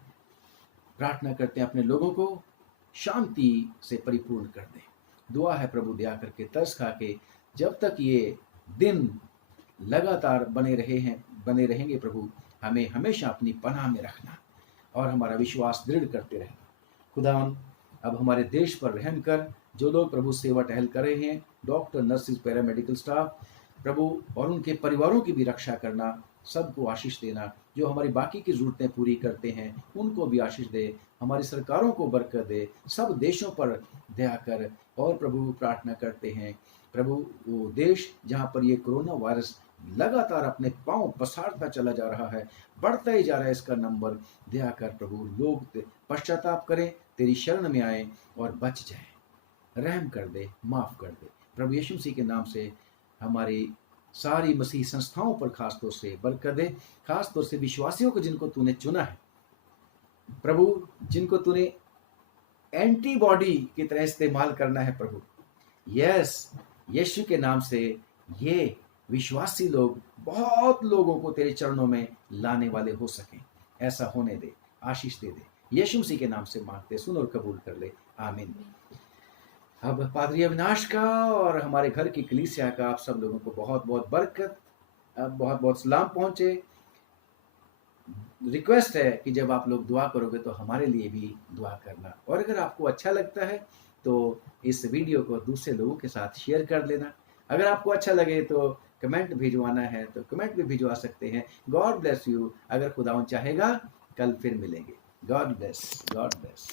प्रार्थना करते हैं अपने लोगों को शांति से परिपूर्ण कर दें। दुआ है प्रभु दया करके तरस खा के जब तक ये दिन लगातार बने रहेंगे प्रभु, हमें हमेशा अपनी पनाह में रखना और हमारा विश्वास दृढ़ करते रहना। खुदावन अब हमारे देश पर रहम कर, जो लोग प्रभु सेवा टहल कर रहे हैं, डॉक्टर, नर्सिस, पैरामेडिकल स्टाफ प्रभु और उनके परिवारों की भी रक्षा करना, सबको आशीष देना। जो हमारी बाकी की जरूरतें पूरी करते हैं उनको भी आशीष दे, हमारी सरकारों को बरकत दे, सब देशों पर दया कर। और प्रभु प्रार्थना करते हैं प्रभु वो देश जहाँ पर ये कोरोना वायरस लगातार अपने पांव पसारता चला जा रहा है, बढ़ता ही जा रहा है इसका नंबर, दया कर प्रभु, लोग पश्चाताप करें, तेरी शरण में आए और बच जाएं। रहम कर दे, माफ कर दे प्रभु यीशु मसीह के नाम से। हमारी सारी मसीह संस्थाओं पर खास तौर से बरकत दे, खास तौर से विश्वासियों को जिनको तूने चुना है प्रभु, जिनको तूने एंटीबॉडी की तरह इस्तेमाल करना है प्रभु। यस, यीशु के नाम से ये विश्वासी लोग बहुत लोगों को तेरे चरणों में लाने वाले हो सकें, ऐसा होने दे, आशीष दे दे। यीशु मसीह के नाम से मांगते, सुन और कबूल कर ले, आमीन। अब पादरी अविनाश का और हमारे घर की कलीसिया का आप सब लोगों को बहुत बहुत बरकत, बहुत बहुत सलाम पहुंचे। रिक्वेस्ट है कि जब आप लोग दुआ करोगे तो हमारे लिए भी दुआ करना, और अगर आपको अच्छा लगता है तो इस वीडियो को दूसरे लोगों के साथ शेयर कर लेना। अगर आपको अच्छा लगे तो कमेंट भिजवाना है तो कमेंट भी भिजवा सकते हैं। God bless you. अगर खुदावन चाहेगा कल फिर मिलेंगे। God bless, God bless.